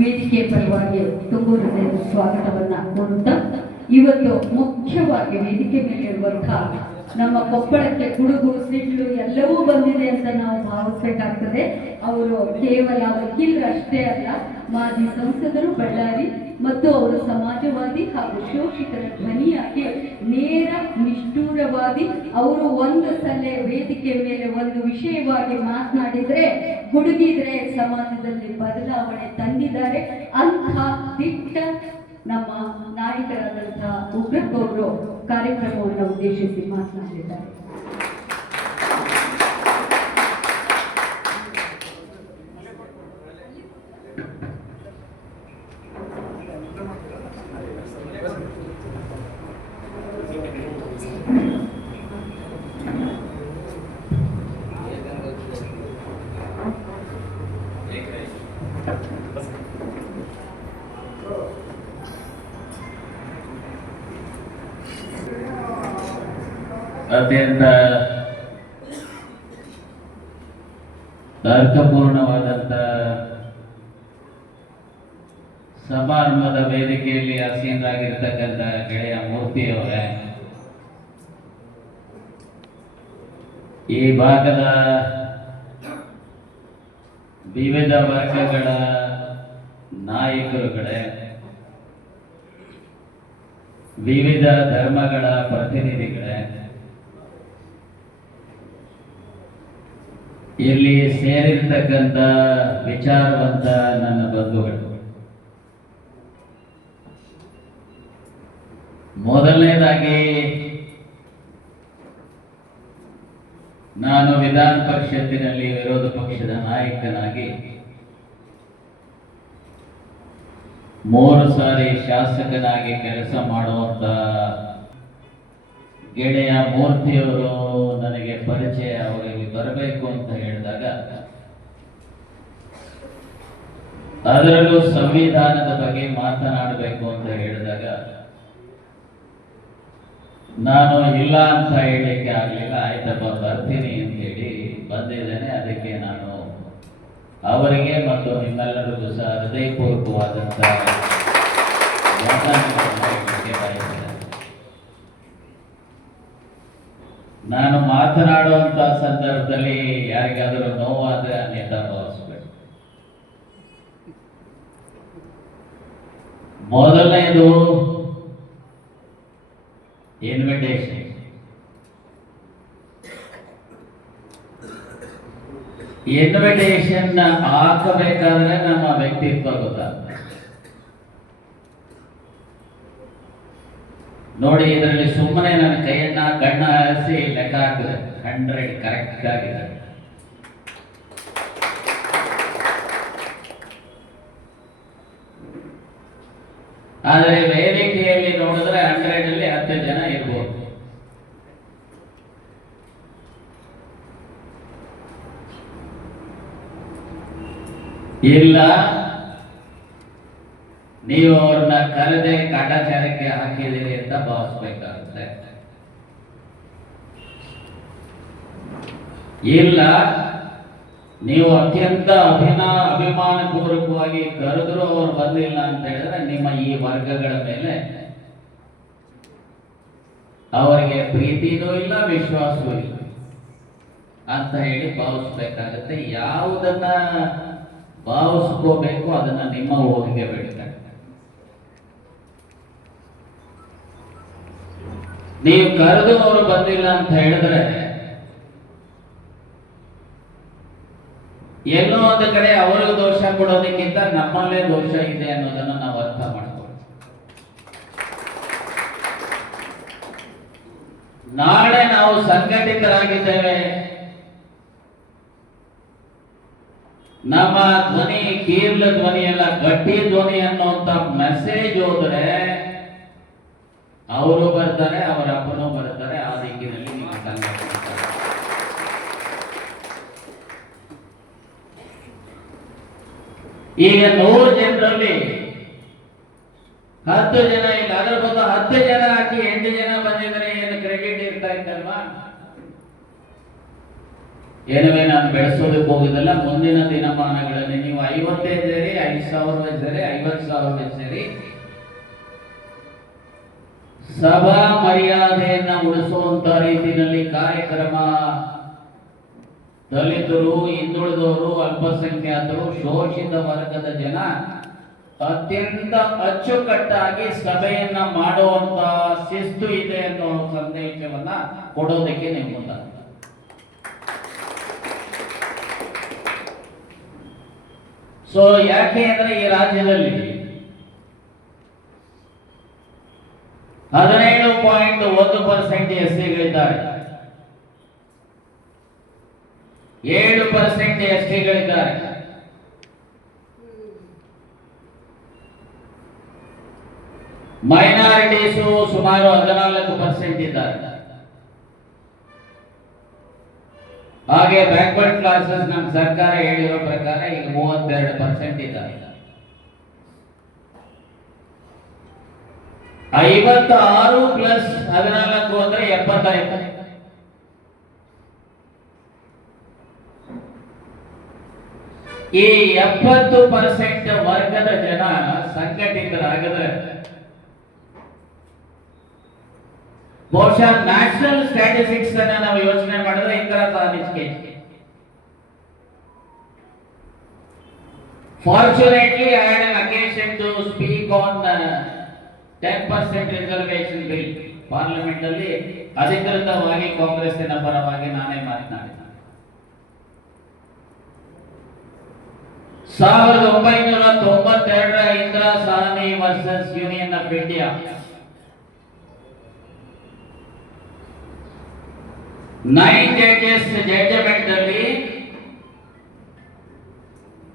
ವೇದಿಕೆ ಪರವಾಗಿ ತುಂಬು ಹೃದಯದ ಸ್ವಾಗತವನ್ನ ಕೋರುತ್ತಾ ಇವತ್ತು ಮುಖ್ಯವಾಗಿ ವೇದಿಕೆ ಮೇಲೆ ಇರುವಂತಹ ನಮ್ಮ ಕೊಪ್ಪಳಕ್ಕೆ ಗುಡುಗು ಸಿಡ್ಲು ಎಲ್ಲವೂ ಬಂದಿದೆ ಅಂತ ನಾವು ಭಾವಿಸಬೇಕಾಗ್ತದೆ. ಅವರು ಕೇವಲ ವಕೀಲರಷ್ಟೇ ಅಲ್ಲ, ಮಾಜಿ ಸಂಸದರು ಬಳ್ಳಾರಿ ಮತ್ತು ಅವರು ಸಮಾಜವಾದಿ ಹಾಗೂ ಶೋಷಿತರ ಧ್ವನಿಯಾಗಿ ನೇರ ನಿಷ್ಠೂರವಾದಿ. ಅವರು ಒಂದು ಸಲ ವೇದಿಕೆ ಮೇಲೆ ಒಂದು ವಿಷಯವಾಗಿ ಮಾತನಾಡಿದ್ರೆ ಹುಡುಗಿದ್ರೆ ಸಮಾಜದಲ್ಲಿ ಬದಲಾವಣೆ ತಂದಿದ್ದಾರೆ. ಅಂಥ ದಿಟ್ಟ ನಮ್ಮ ನಾಯಕರಾದಂತಹ ಉಗ್ರಪ್ಪವರು ಕಾರ್ಯಕ್ರಮವನ್ನು ಉದ್ದೇಶಿಸಿ ಮಾತನಾಡಿದ್ದಾರೆ. ಅತ್ಯಂತ ಅರ್ಥಪೂರ್ಣವಾದಂಥ ಸಮಾರಂಭದ ವೇದಿಕೆಯಲ್ಲಿ ಆಸೀನರಾಗಿರ್ತಕ್ಕಂಥ ಗೆಳೆಯ ಮೂರ್ತಿಯವರೇ, ಈ ಭಾಗದ ವಿವಿಧ ವರ್ಗಗಳ ನಾಯಕರುಗಳೇ, ವಿವಿಧ ಧರ್ಮಗಳ ಪ್ರತಿನಿಧಿಗಳೇ, ಇಲ್ಲಿ ಸೇರಿರ್ತಕ್ಕಂಥ ವಿಚಾರವಂತ ನನ್ನ ಬಂಧುಗಳು, ಮೊದಲನೇದಾಗಿ ನಾನು ವಿಧಾನ ಪರಿಷತ್ತಿನಲ್ಲಿ ವಿರೋಧ ಪಕ್ಷದ ನಾಯಕನಾಗಿ 3 ಸಾರಿ ಶಾಸಕನಾಗಿ ಕೆಲಸ ಮಾಡುವಂತ ಗೆಳೆಯ ಮೂರ್ತಿಯವರು ನನಗೆ ಪರಿಚಯ, ಅವರಿಗೆ ಬರಬೇಕು ಅಂತ ಹೇಳಿದಾಗ, ಅದರಲ್ಲೂ ಸಂವಿಧಾನದ ಬಗ್ಗೆ ಮಾತನಾಡಬೇಕು ಅಂತ ಹೇಳಿದಾಗ ನಾನು ಇಲ್ಲ ಅಂತ ಹೇಳಲಿಕ್ಕೆ ಆಗಲಿಲ್ಲ. ಆಯ್ತಪ್ಪ ಬರ್ತೀನಿ ಅಂತ ಹೇಳಿ ಬಂದಿದ್ದೇನೆ. ಅದಕ್ಕೆ ನಾನು ಅವರಿಗೆ ಮತ್ತು ನಿಮ್ಮೆಲ್ಲರಿಗೂ ಸಹ ಹೃದಯಪೂರ್ವಕವಾದಂಥ ನಾನು ಮಾತನಾಡುವಂತ ಸಂದರ್ಭದಲ್ಲಿ ಯಾರಿಗಾದರೂ ನೋವಾದ್ರೆ ಅನ್ಯತ ಭಾವಿಸ್ಬೇಡಿ. ಮೊದಲನೇದು ಇನ್ವಿಟೇಷನ್. ಇನ್ವಿಟೇಷನ್ ಹಾಕಬೇಕಾದ್ರೆ ನಮ್ಮ ವ್ಯಕ್ತಿತ್ವ ಗೊತ್ತಾಗ್ತದೆ. ನೋಡಿ, ಇದರಲ್ಲಿ ಸುಮ್ಮನೆ ನನ್ನ ಕೈಯನ್ನ ಕಣ್ಣ ಹರಿಸಿ ಲೆಕ್ಕ ಹಾಕಿದೆ 100 ಕರೆಕ್ಟ್ ಆಗಿದೆ. ಆದರೆ ವೇದಿಕೆಯಲ್ಲಿ ನೋಡಿದ್ರೆ 100 ಅಲ್ಲಿ 10 ಜನ ಇರ್ಬೋದು. ಇಲ್ಲ, ನೀವು ಅವ್ರನ್ನ ಕರೆದೆ ಕಾಟಾಚಾರಕ್ಕೆ ಹಾಕಿದ್ದೀರಿ ಅಂತ ಭಾವಿಸ್ಬೇಕಾಗುತ್ತೆ. ಇಲ್ಲ, ನೀವು ಅತ್ಯಂತ ಅಭಿಮಾನ ಪೂರ್ವಕವಾಗಿ ಕರೆದ್ರು ಅವ್ರು ಬಂದಿಲ್ಲ ಅಂತ ಹೇಳಿದ್ರೆ ನಿಮ್ಮ ಈ ವರ್ಗಗಳ ಮೇಲೆ ಅವರಿಗೆ ಪ್ರೀತಿನೂ ಇಲ್ಲ, ವಿಶ್ವಾಸವೂ ಇಲ್ಲ ಅಂತ ಹೇಳಿ ಭಾವಿಸ್ಬೇಕಾಗತ್ತೆ. ಯಾವುದನ್ನ ಭಾವಿಸ್ಕೋಬೇಕು ಅದನ್ನ ನಿಮ್ಮ ಊರಿಗೆ ಬಿಡ್ತಾರೆ. ನೀವು ಕರೆದು ಅವರು ಬಂದಿಲ್ಲ ಅಂತ ಹೇಳಿದ್ರೆ ಎಲ್ಲೋ ಒಂದು ಕಡೆ ಅವರಿಗೆ ದೋಷ ಕೊಡೋದಕ್ಕಿಂತ ನಮ್ಮಲ್ಲೇ ದೋಷ ಇದೆ ಅನ್ನೋದನ್ನ ನಾವು ಅರ್ಥ ಮಾಡ್ಕೊಳ್ಳಿ. ನಾಳೆ ನಾವು ಸಂಘಟಿತರಾಗಿದ್ದೇವೆ, ನಮ್ಮ ಧ್ವನಿ ಕೀರ್ಲ ಧ್ವನಿ ಅಲ್ಲ, ಗಟ್ಟಿ ಧ್ವನಿ ಅನ್ನುವಂತ ಮೆಸೇಜ್ ಹೋದ್ರೆ ಅವರು ಬರ್ತಾರೆ, ಅವರ ಅಪ್ಪನೂ ಬರ್ತಾರೆ. ಆ ದಿಕ್ಕಿನಲ್ಲಿ ನೀವು ಸಂಘಟನೆ. ಈಗ 100 ಜನರಲ್ಲಿ 10 ಜನ ಇಲ್ಲ, ಅದರ ಬದಲು 10 ಜನ ಹಾಕಿ 8 ಜನ ಬಂದಿದ್ರೆ ಏನು ಕ್ರೆಡಿಟ್ ಇರ್ತಾ ಇತ್ತಲ್ವಾ? ಏನವೇ ನಾನು ಬೆಳೆಸೋದಕ್ಕೆ ಹೋಗುದಲ್ಲ. ಮುಂದಿನ ದಿನಮಾನಗಳಲ್ಲಿ ನೀವು 50 ಇದ್ದೀರಿ, 5,000 ಸರಿ, 50,000 ಸರಿ. ಸಭಾ ಮರ್ಯಾದೆಯನ್ನ ಉಳಿಸುವಂತ ರೀತಿಯಲ್ಲಿ ಕಾರ್ಯಕ್ರಮ ದಲಿತರು, ಹಿಂದುಳಿದವರು, ಅಲ್ಪಸಂಖ್ಯಾತರು, ಶೋಷಿತ ವರ್ಗದ ಜನ ಅತ್ಯಂತ ಅಚ್ಚುಕಟ್ಟಾಗಿ ಸಭೆಯನ್ನ ಮಾಡುವಂತ ಶಿಸ್ತು ಇದೆ ಅನ್ನೋ ಸಂದೇಶವನ್ನ ಕೊಡೋದಕ್ಕೆ ನೀವು ಮುಂದಾದ. ಸೊ ಯಾಕೆ ಅಂದ್ರೆ ಈ ರಾಜ್ಯದಲ್ಲಿ 17.1% ಎಸ್ಟಿಗಳಿದ್ದಾರೆ, 7% ಎಸ್ಟಿಗಳಿದ್ದಾರೆ. ಮೈನಾರಿಟೀಸು ಸುಮಾರು 14% ಇದ್ದಾರೆ. ಹಾಗೆ ಬ್ಯಾಕ್ವರ್ಡ್ ಕ್ಲಾಸಸ್ ನಮ್ಮ ಸರ್ಕಾರ ಹೇಳಿರೋ ಪ್ರಕಾರ ಈಗ 32% ಇದ್ದಾರೆ. 56 ಪ್ಲಸ್ 14 ಅಂದ್ರೆ 75. ಈ 70% ವರ್ಗದ ಜನ ಸಂಘಟಿತರಾಗಿದ್ರೆ ಬಹುಶಃ ನ್ಯಾಷನಲ್ ಸ್ಟ್ಯಾಟಿಸ್ಟಿಕ್ಸ್ ಅನ್ನ ನಾವು ಯೋಚನೆ ಮಾಡಿದ್ರೆ ಇಂದಿರಾ ಸಾಧಿಸಿಕೆ. Fortunately, I had an occasion to speak on 10% reservation bill parliament ಅಲ್ಲಿ. ಅಧಿಕೃತವಾಗಿ ಕಾಂಗ್ರೆಸ್ಸಿನ ಪರವಾಗಿ ನಾನೇ ಮಾತನಾಡಿದೆ. 1992 Indira Sawhney versus Union of India, 9 judges judgment ಅಲ್ಲಿ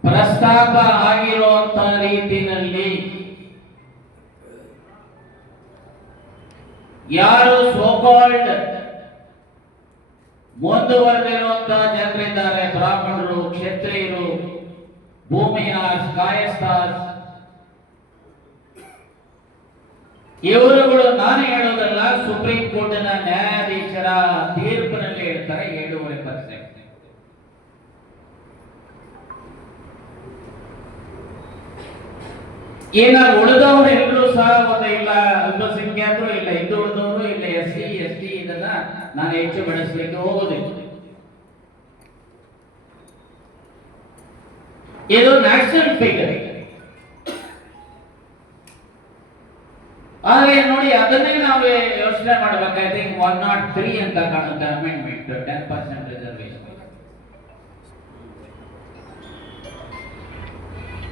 ಪ್ರಸ್ತಾಪ ಆಗಿರುವಂತ ರೀತಿಯಲ್ಲಿ ಯಾರು ಸೋಕಾಲ್ಡ್ ಮುಂದುವರೆದಿರುವಂತಹ ಜನರಿದ್ದಾರೆ, ಬ್ರಾಹ್ಮಣರು, ಕ್ಷತ್ರಿಯರು, ಭೂಮಿಯ ಕಾಯಸ್ಥಾಸ್, ಇವರುಗಳು ನಾನು ಹೇಳೋದಲ್ಲ, ಸುಪ್ರೀಂ ಕೋರ್ಟಿನ ನ್ಯಾಯಾಧೀಶರ ತೀರ್ಪಿನಲ್ಲಿ ಹೇಳ್ತಾರೆ 7.5%. ಇನ್ನ ಉಳಿದವರೆಲ್ಲರೂ ಸಹ ಒಂದು ಇಲ್ಲ ಅಲ್ಪಸಂಖ್ಯಾತರು, ಇಲ್ಲ ಹಿಂದುಳಿದವರು, ಇಲ್ಲ SC ST, ಇದನ್ನ ನಾನು ಹೆಚ್ಚು ಬೆಳೆಸಲಿಕ್ಕೆ ಹೋಗೋದಿಲ್ಲ. ಇದು ನ್ಯಾಷನಲ್ ಫಿಗರ್. ಆದ್ರೆ ನೋಡಿ ಅದನ್ನೇ ನಾವು ಯೋಚನೆ ಮಾಡಬೇಕು. ಐ ಥಿಂಕ್ 103 ಅಂತ ಕಾಣುತ್ತೆ ಅಮೆಂಡ್ಮೆಂಟ್, 10% ರಿಸರ್ವೇಶನ್.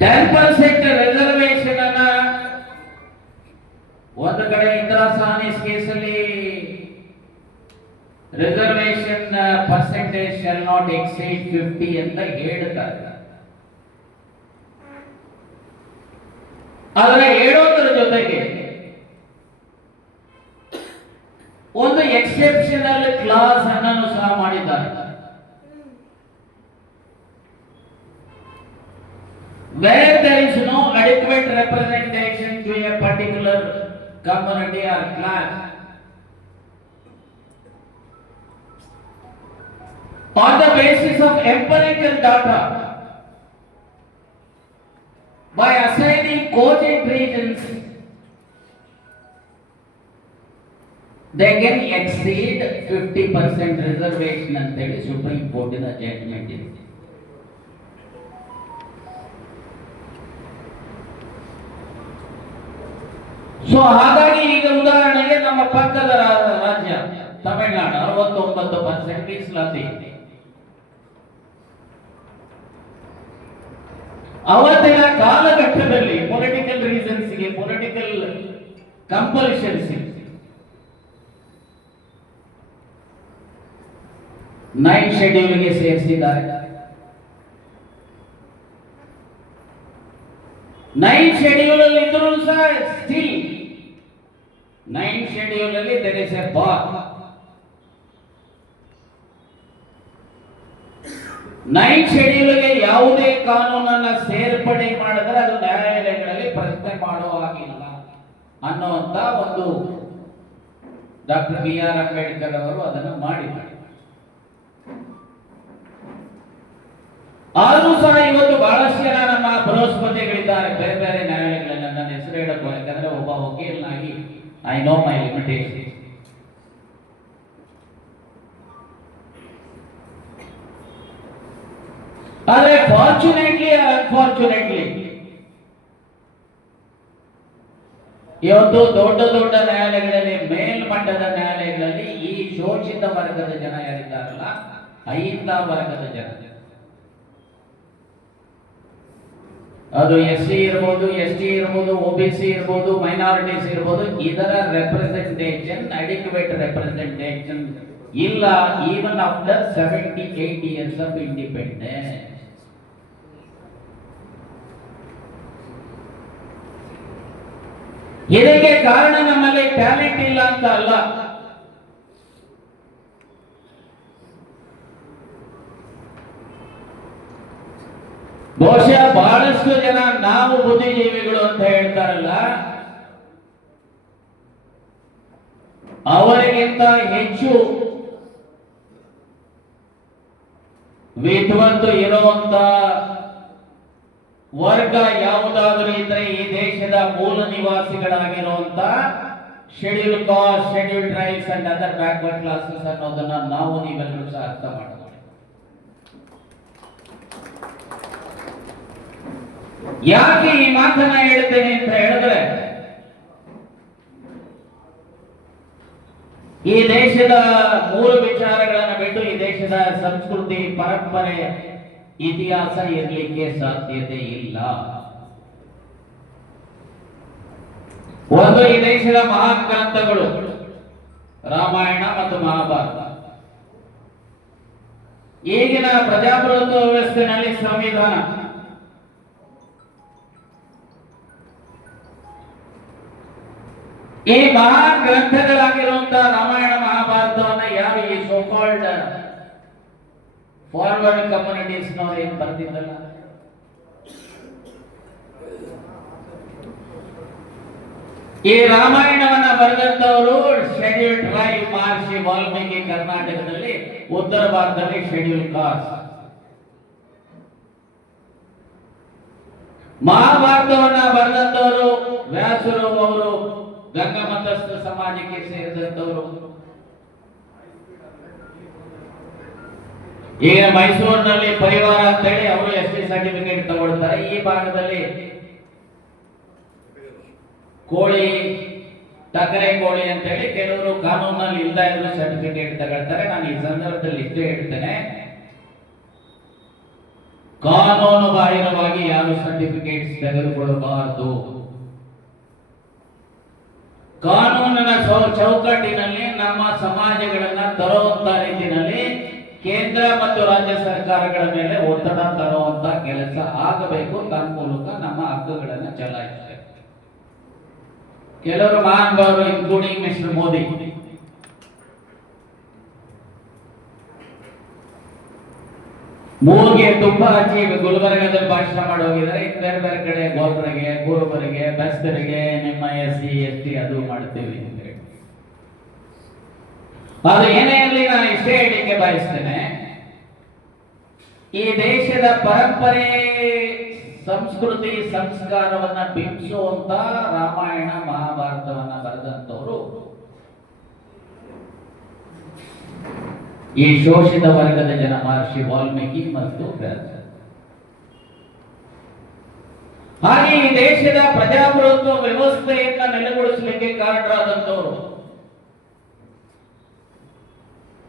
10% ರಿಸರ್ವೇಶನ್ ಅನ್ನ ಒಂದು ಕಡೆ ಇಂದಿರಾ ಸಾಹ್ನಿ ಕೇಸಲ್ಲಿ reservation percentage shall not exceed 50 ಅಂತ ಹೇಳ್ತಾರೆ. ಆದ್ರೆ ಹೇಳೋದ್ರ ಜೊತೆಗೆ ಒಂದು ಎಕ್ಸೆಪ್ಷನಲ್ ಕ್ಲಾಸ್ ಅನ್ನು ಸಹ ಮಾಡಿದ್ದಾರೆ. Where there is no adequate representation to a particular community or class, on the basis of empirical data, by assigning cogent reasons, they can exceed 50% reservation ಅಂತೇಳಿ supreme ಕೋರ್ಟಿನ ಜಡ್ಜ್ಮೆಂಟ್ ಇದೆ. ಸೊ ಹಾಗಾಗಿ ಈಗ ಉದಾಹರಣೆಗೆ ನಮ್ಮ ಪಕ್ಕದ ರಾಜ್ಯ ತಮಿಳುನಾಡು 69% ಮೀಸಲಾತಿ ಇದೆ. ಅವತ್ತಿನ ಕಾಲಘಟ್ಟದಲ್ಲಿ ಪೊಲಿಟಿಕಲ್ ರೀಸನ್ಸ್ಗೆ, ಪೊಲಿಟಿಕಲ್ ಕಂಪಲ್ಷನ್ಸ್ 9 ಶೆಡ್ಯೂಲ್ಗೆ ಸೇರಿಸಿದ್ದಾರೆ. 9 ಶೆಡ್ಯೂಲ್ ಅಲ್ಲಿ ಇದ್ರೂ ಸಹ ಸ್ಟಿಲ್ 9 ಶೆಡ್ಯೂಲ್ ಅಲ್ಲಿ there is a bar. 9 ಶೆಡ್ಯೂಲ್ಗೆ ಯಾವುದೇ ಕಾನೂನನ್ನ ಸೇರ್ಪಡೆ ಮಾಡಿದ್ರೆ ಅದು ನ್ಯಾಯಾಲಯಗಳಲ್ಲಿ ಪ್ರಶ್ನೆ ಮಾಡೋ ಹಾಗಿಲ್ಲ ಅನ್ನುವಂತ ಒಂದು ಡಾಕ್ಟರ್ BR ಅಂಬೇಡ್ಕರ್ ಅವರು ಅದನ್ನು ಮಾಡಿದ್ದಾರೆ. ಆದ್ರೂ ಸಹ ಇವತ್ತು ಬಹಳಷ್ಟು ಜನ ನಮ್ಮ ಬೃಹಸ್ಪತಿಗಳಿದ್ದಾರೆ ಬೇರೆ ಬೇರೆ ನ್ಯಾಯಾಲಯಗಳಲ್ಲಿ. ನನ್ನ ಹೆಸರು ಹೇಳಬೇಕು, ಯಾಕಂದ್ರೆ ಒಬ್ಬ ವಕೀಲನಾಗಿ ಐ ನೋ ಮೈ ಲಿಮಿಟೇಷನ್. ಆದ್ರೆ ಫಾರ್ಚುನೇಟ್ಲಿ ಅನ್ಫಾರ್ಚುನೇಟ್ಲಿ ಇವತ್ತು ದೊಡ್ಡ ದೊಡ್ಡ ನ್ಯಾಯಾಲಯಗಳಲ್ಲಿ, ಮೇಲ್ಮಟ್ಟದ ನ್ಯಾಯಾಲಯಗಳಲ್ಲಿ ಈ ಶೋಷಿತ ವರ್ಗದ ಜನ ಯಾರಿದ್ದಾರಲ್ಲ, ಅಹಿಂದ ವರ್ಗದ ಜನ, ಅದು SC ಇರ್ಬೋದು, ST ಇರ್ಬೋದು, OBC ಇರ್ಬೋದು, ಮೈನಾರಿಟೀಸ್ ಇರ್ಬೋದು, ಇದರ ರೆಪ್ರೆಸೆಂಟೇಷನ್, ಅಡಿಕ್ವೇಟ್ ರೆಪ್ರೆಸೆಂಟೇಷನ್ ಇಲ್ಲ even after 78 years of independence. ಇದಕ್ಕೆ ಕಾರಣ ನಮ್ಮಲ್ಲಿ ಟ್ಯಾಲೆಂಟ್ ಇಲ್ಲ ಅಂತ ಅಲ್ಲ, ಬಹುಶಃ ಬಹಳಷ್ಟು ಜನ ನಾವು ಬುದ್ಧಿಜೀವಿಗಳು ಅಂತ ಹೇಳ್ತಾರಲ್ಲ, ಅವರಿಗಿಂತ ಹೆಚ್ಚು ವಿದ್ವತ್ತು ಇರುವಂತ ವರ್ಗ ಯಾವುದಾದ್ರೂ ಇದ್ರೆ ಈ ದೇಶದ ಮೂಲ ನಿವಾಸಿಗಳಾಗಿರುವಂತ schedule caste, schedule tribes and other backward classes ಅನ್ನೋದನ್ನ ನಾವು ನೀವೆಲ್ಲರೂ ಸಹ ಅರ್ಥ ಮಾಡಬಹುದು. ಯಾಕೆ ಈ ಮಾತನ್ನ ಹೇಳ್ತೇನೆ ಅಂತ ಹೇಳಿದ್ರೆ, ಈ ದೇಶದ ಮೂರು ವಿಚಾರಗಳನ್ನು ಬಿಟ್ಟು ಈ ದೇಶದ ಸಂಸ್ಕೃತಿ, ಪರಂಪರೆ, ಇತಿಹಾಸ ಇರಲಿಕ್ಕೆ ಸಾಧ್ಯತೆ ಇಲ್ಲ. ಒಂದು ಈ ದೇಶದ ಮಹಾನ್ ಗ್ರಂಥಗಳು ರಾಮಾಯಣ ಮತ್ತು ಮಹಾಭಾರತ. ಈಗಿನ ಪ್ರಜಾಪ್ರಭುತ್ವ ವ್ಯವಸ್ಥೆಯಲ್ಲಿ ಸಂವಿಧಾನ, ಈ ಮಹಾನ್ ಗ್ರಂಥಗಳಾಗಿರುವಂತಹ ರಾಮಾಯಣ ಮಹಾಭಾರತವನ್ನ ಯಾರು ಈ ಸೋಕಾಲ್ಡ್ ಫಾರ್ವರ್ಡ್ ಕಮ್ಯುನಿಟೀಸ್ ನವರು ಏನ್ ಬರ್ತಿದ್ರಲ್ಲ, ಈ ರಾಮಾಯಣವನ್ನ ಬರೆದಂತವರು ಶೆಡ್ಯೂಲ್ ಟ್ರೈಬ್, ಮಹರ್ಷಿ ವಾಲ್ಮೀಕಿ ಕರ್ನಾಟಕದಲ್ಲಿ, ಉತ್ತರ ಭಾರತದಲ್ಲಿ ಶೆಡ್ಯೂಲ್ ಕಾಸ್ಟ್. ಮಹಾಭಾರತವನ್ನ ಬರೆದಂತವರು ವ್ಯಾಸರು, ಅವರು ಗಂಗಮತಸ್ಥ ಸಮಾಜಕ್ಕೆ ಸೇರಿದಂತವರು. ಈಗ ಮೈಸೂರಿನಲ್ಲಿ ಪರಿವಾರ ಅಂತ ಹೇಳಿ ಅವರು ST ಸರ್ಟಿಫಿಕೇಟ್ ತಗೊಳ್ತಾರೆ. ಈ ಭಾಗದಲ್ಲಿ ಕೋಳಿ, ಟಗರೆ ಕೋಳಿ ಅಂತ ಹೇಳಿ ಕೆಲವರು ಕಾನೂನಲ್ಲಿ ಇಲ್ದ ಇರೋ ಸರ್ಟಿಫಿಕೇಟ್ ತಗೊಳ್ತಾರೆ. ನಾನು ಈ ಸಂದರ್ಭದಲ್ಲಿ ಇಷ್ಟೇ ಹೇಳ್ತೇನೆ, ಕಾನೂನು ಬಾಹಿರವಾಗಿ ಯಾರು ಸರ್ಟಿಫಿಕೇಟ್ಸ್ ತೆಗೆದುಕೊಳ್ಳಬಾರದು. ಕಾನೂನಿನ ಚೌಕಟ್ಟಿನಲ್ಲಿ ನಮ್ಮ ಸಮಾಜಗಳನ್ನ ತರುವಂತ ರೀತಿಯಲ್ಲಿ ಕೇಂದ್ರ ಮತ್ತು ರಾಜ್ಯ ಸರ್ಕಾರಗಳ ಮೇಲೆ ಒತ್ತಡ ತರುವಂತ ಕೆಲಸ ಆಗಬೇಕು. ತನ್ಮೂಲಕ ನಮ್ಮ ಹಕ್ಕುಗಳನ್ನು ಚಲಾಯಿಸಬೇಕು. ಕೆಲವರು ಮಹಾನುಭಾವರು, ಇನ್ಕ್ಲೂಡಿಂಗ್ ಮಿಸ್ಟರ್ ಮೋದಿ, ಮೂಗಿಗೆ ತುಪ್ಪ ಹಚ್ಚಿ ಗುಲ್ಬರ್ಗದಲ್ಲಿ ಭಾಷಣ ಮಾಡಿ ಹೋಗಿದ್ದಾರೆ. ಬೇರೆ ಬೇರೆ ಕಡೆ ಗೋಲ್ಬರ್ಗೆ, ಕುರುಬರಿಗೆ, ಬಸ್ತರಿಗೆ ನಿಮ್ಮ SC ST ಅದು ಮಾಡ್ತೀವಿ ಅಂತ ಹೇಳಿ. ಅದು ಏನೇ ಇರಲಿ, ನಾನು ಇಷ್ಟೇ ಹೇಳಿಕೆ ಬಯಸ್ತೇನೆ, ಈ ದೇಶದ ಪರಂಪರೆ, ಸಂಸ್ಕೃತಿ, ಸಂಸ್ಕಾರವನ್ನ ಬಿಂಬಿಸುವಂತ ರಾಮಾಯಣ ಮಹಾಭಾರತವನ್ನ ಬರೆದಂತವರು ಈ ಶೋಷಿತ ವರ್ಗದ ಜನ, ಮಹರ್ಷಿ ವಾಲ್ಮೀಕಿ ಮತ್ತು ವ್ಯಾಸ. ಹಾಗೆ ಈ ದೇಶದ ಪ್ರಜಾಪ್ರಭುತ್ವ ವ್ಯವಸ್ಥೆಯನ್ನ ನೆಲೆಗೊಳಿಸಲಿಕ್ಕೆ ಕಾರಣರಾದಂತವರು,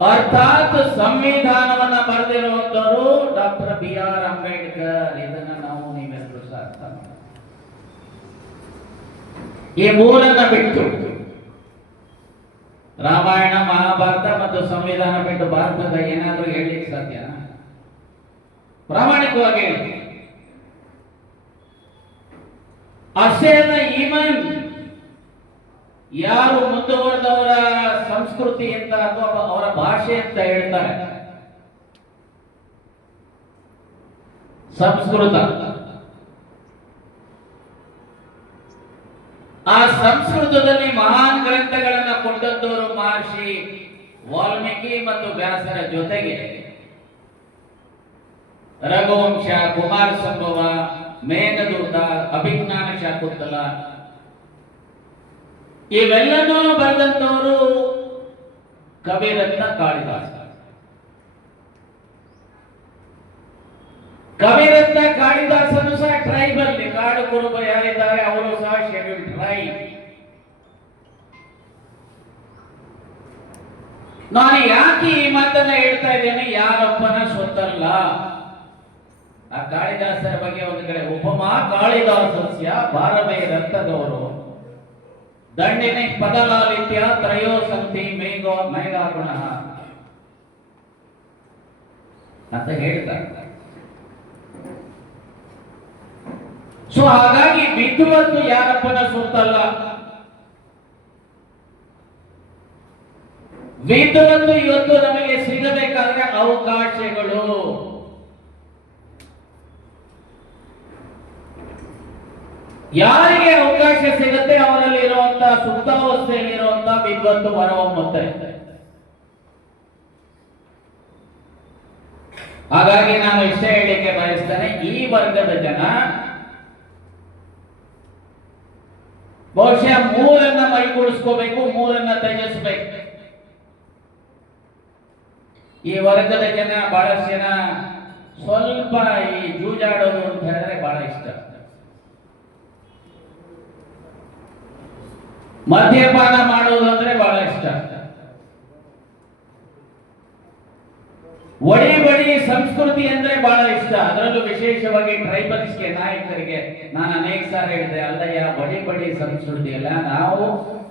ಅರ್ಥಾತ್ ಸಂವಿಧಾನವನ್ನ ಬರೆದಿರುವಂತವರು ಡಾಕ್ಟರ್ BR ಅಂಬೇಡ್ಕರ್. ಇದನ್ನ ನಾವು ನೀವೆಲ್ಲರೂ ಸಹ ಅರ್ಥ ಮಾಡಿ, ಈ ಮೂರನ್ನ ಬಿಟ್ಟು ರಾಮಾಯಣ, ಮಹಾಭಾರತ ಮತ್ತು ಸಂವಿಧಾನ ಬಿಟ್ಟು ಭಾರತದ ಏನಾದ್ರೂ ಹೇಳಲಿಕ್ಕೆ ಸಾಧ್ಯ? ಪ್ರಾಮಾಣಿಕವಾಗಿ ಹೇಳಿ. ಅಷ್ಟೇ ಅಲ್ಲ, ಈವನ್ ಯಾರು ಮುಂದುವರೆದವರ ಸಂಸ್ಕೃತಿ ಅಂತ ಅಥವಾ ಅವರ ಭಾಷೆ ಅಂತ ಹೇಳ್ತಾರೆ, ಸಂಸ್ಕೃತ, ಆ ಸಂಸ್ಕೃತದಲ್ಲಿ ಮಹಾನ್ ಗ್ರಂಥಗಳನ್ನ ಕೊಟ್ಟಂತವರು ಮಹರ್ಷಿ ವಾಲ್ಮೀಕಿ ಮತ್ತು ವ್ಯಾಸರ ಜೊತೆಗೆ ರಘುವಂಶ, ಕುಮಾರ ಸಂಭವ, ಮೇಘದೂತ, ಅಭಿಜ್ಞಾನ ಶಾಕುಂತಲ ಇವೆಲ್ಲನೂ ಬರೆದಂತವರು ಕವಿರತ್ನ ಕಾಳಿದಾಸ. ಕವಿರತ್ನ ಕಾಳಿದಾಸನು ಸಹ ಟ್ರೈಬಲ್, ಕಾಡು ಕುರುಬ ಯಾರಿದ್ದಾರೆ ಅವರು ಸಹ ಶೆಡ್ಯೂಲ್ ಟ್ರೈಬ್. ನಾನು ಯಾಕೆ ಈ ಮಾತನ್ನ ಹೇಳ್ತಾ ಇದ್ದೇನೆ, ಯಾರೊಬ್ಬನ ಸ್ವತ್ತಲ್ಲ. ಆ ಕಾಳಿದಾಸರ ಬಗ್ಗೆ ಒಂದು ಕಡೆ ಉಪಮಾ ಕಾಳಿದಾಸಸ್ಯ ಭಾರವೇ ರಕ್ತದವರು ದಂಡಿನಿ ಪದಲಾಲಿತ್ಯ ತ್ರಯೋ ಸಂತಿ ಮೇಘಾಗುಣ ಅಂತ ಹೇಳ್ತಾರೆ. ಸೊ ಹಾಗಾಗಿ ವಿದ್ವತ್ತು ಯಾರಪ್ಪನ ಸ್ವತ್ತಲ್ಲ. ವಿದ್ವತ್ತು ಇವತ್ತು ನಮಗೆ ಸಿಗಬೇಕಾದ್ರೆ ಅವಕಾಶಗಳು. ಯಾರಿಗೆ ಅವಕಾಶ ಸಿಗುತ್ತೆ ಅವರಲ್ಲಿ ಇರುವಂತಹ ಸುಪ್ತಾವಸ್ಥೆಯಲ್ಲಿರುವಂತಹ ವಿದ್ವತ್ತು ಹೊರಹೊಮ್ಮುತ್ತೆ. ಹಾಗಾಗಿ ನಾನು ಇಷ್ಟೇ ಹೇಳಿಕೆ ಬಯಸ್ತೇನೆ, ಈ ವರ್ಗದ ಜನ ಬಹುಶಃ ಮೂರನ್ನ ಮೈಗೂಡಿಸ್ಕೋಬೇಕು, ಮೂರನ್ನ ತ್ಯಜಿಸಬೇಕು. ಈ ವರ್ಗದ ಜನ ಬಹಳಷ್ಟು ಜನ ಸ್ವಲ್ಪ ಈ ಜೂಜಾಡೋದು ಅಂತ ಹೇಳಿದ್ರೆ ಬಹಳ ಇಷ್ಟ. ಮದ್ಯಪಾನ ಮಾಡೋದು ಅಂದ್ರೆ ಬಹಳ ಇಷ್ಟ. ಒಡಿ ಸಂಸ್ಕೃತಿ ಅಂದ್ರೆ ಬಹಳ ಇಷ್ಟ. ಅದರಲ್ಲೂ ವಿಶೇಷವಾಗಿ ಟ್ರೈಬಲ್ಸ್ಗೆ, ನಾಯಕರಿಗೆ ನಾನು ಅನೇಕ ಸಾರಿ ಹೇಳಿದೆ, ಅಲ್ಲಯ್ಯ ಬಡಿ ಸಂಸ್ಕೃತಿ ಅಲ್ಲ, ನಾವು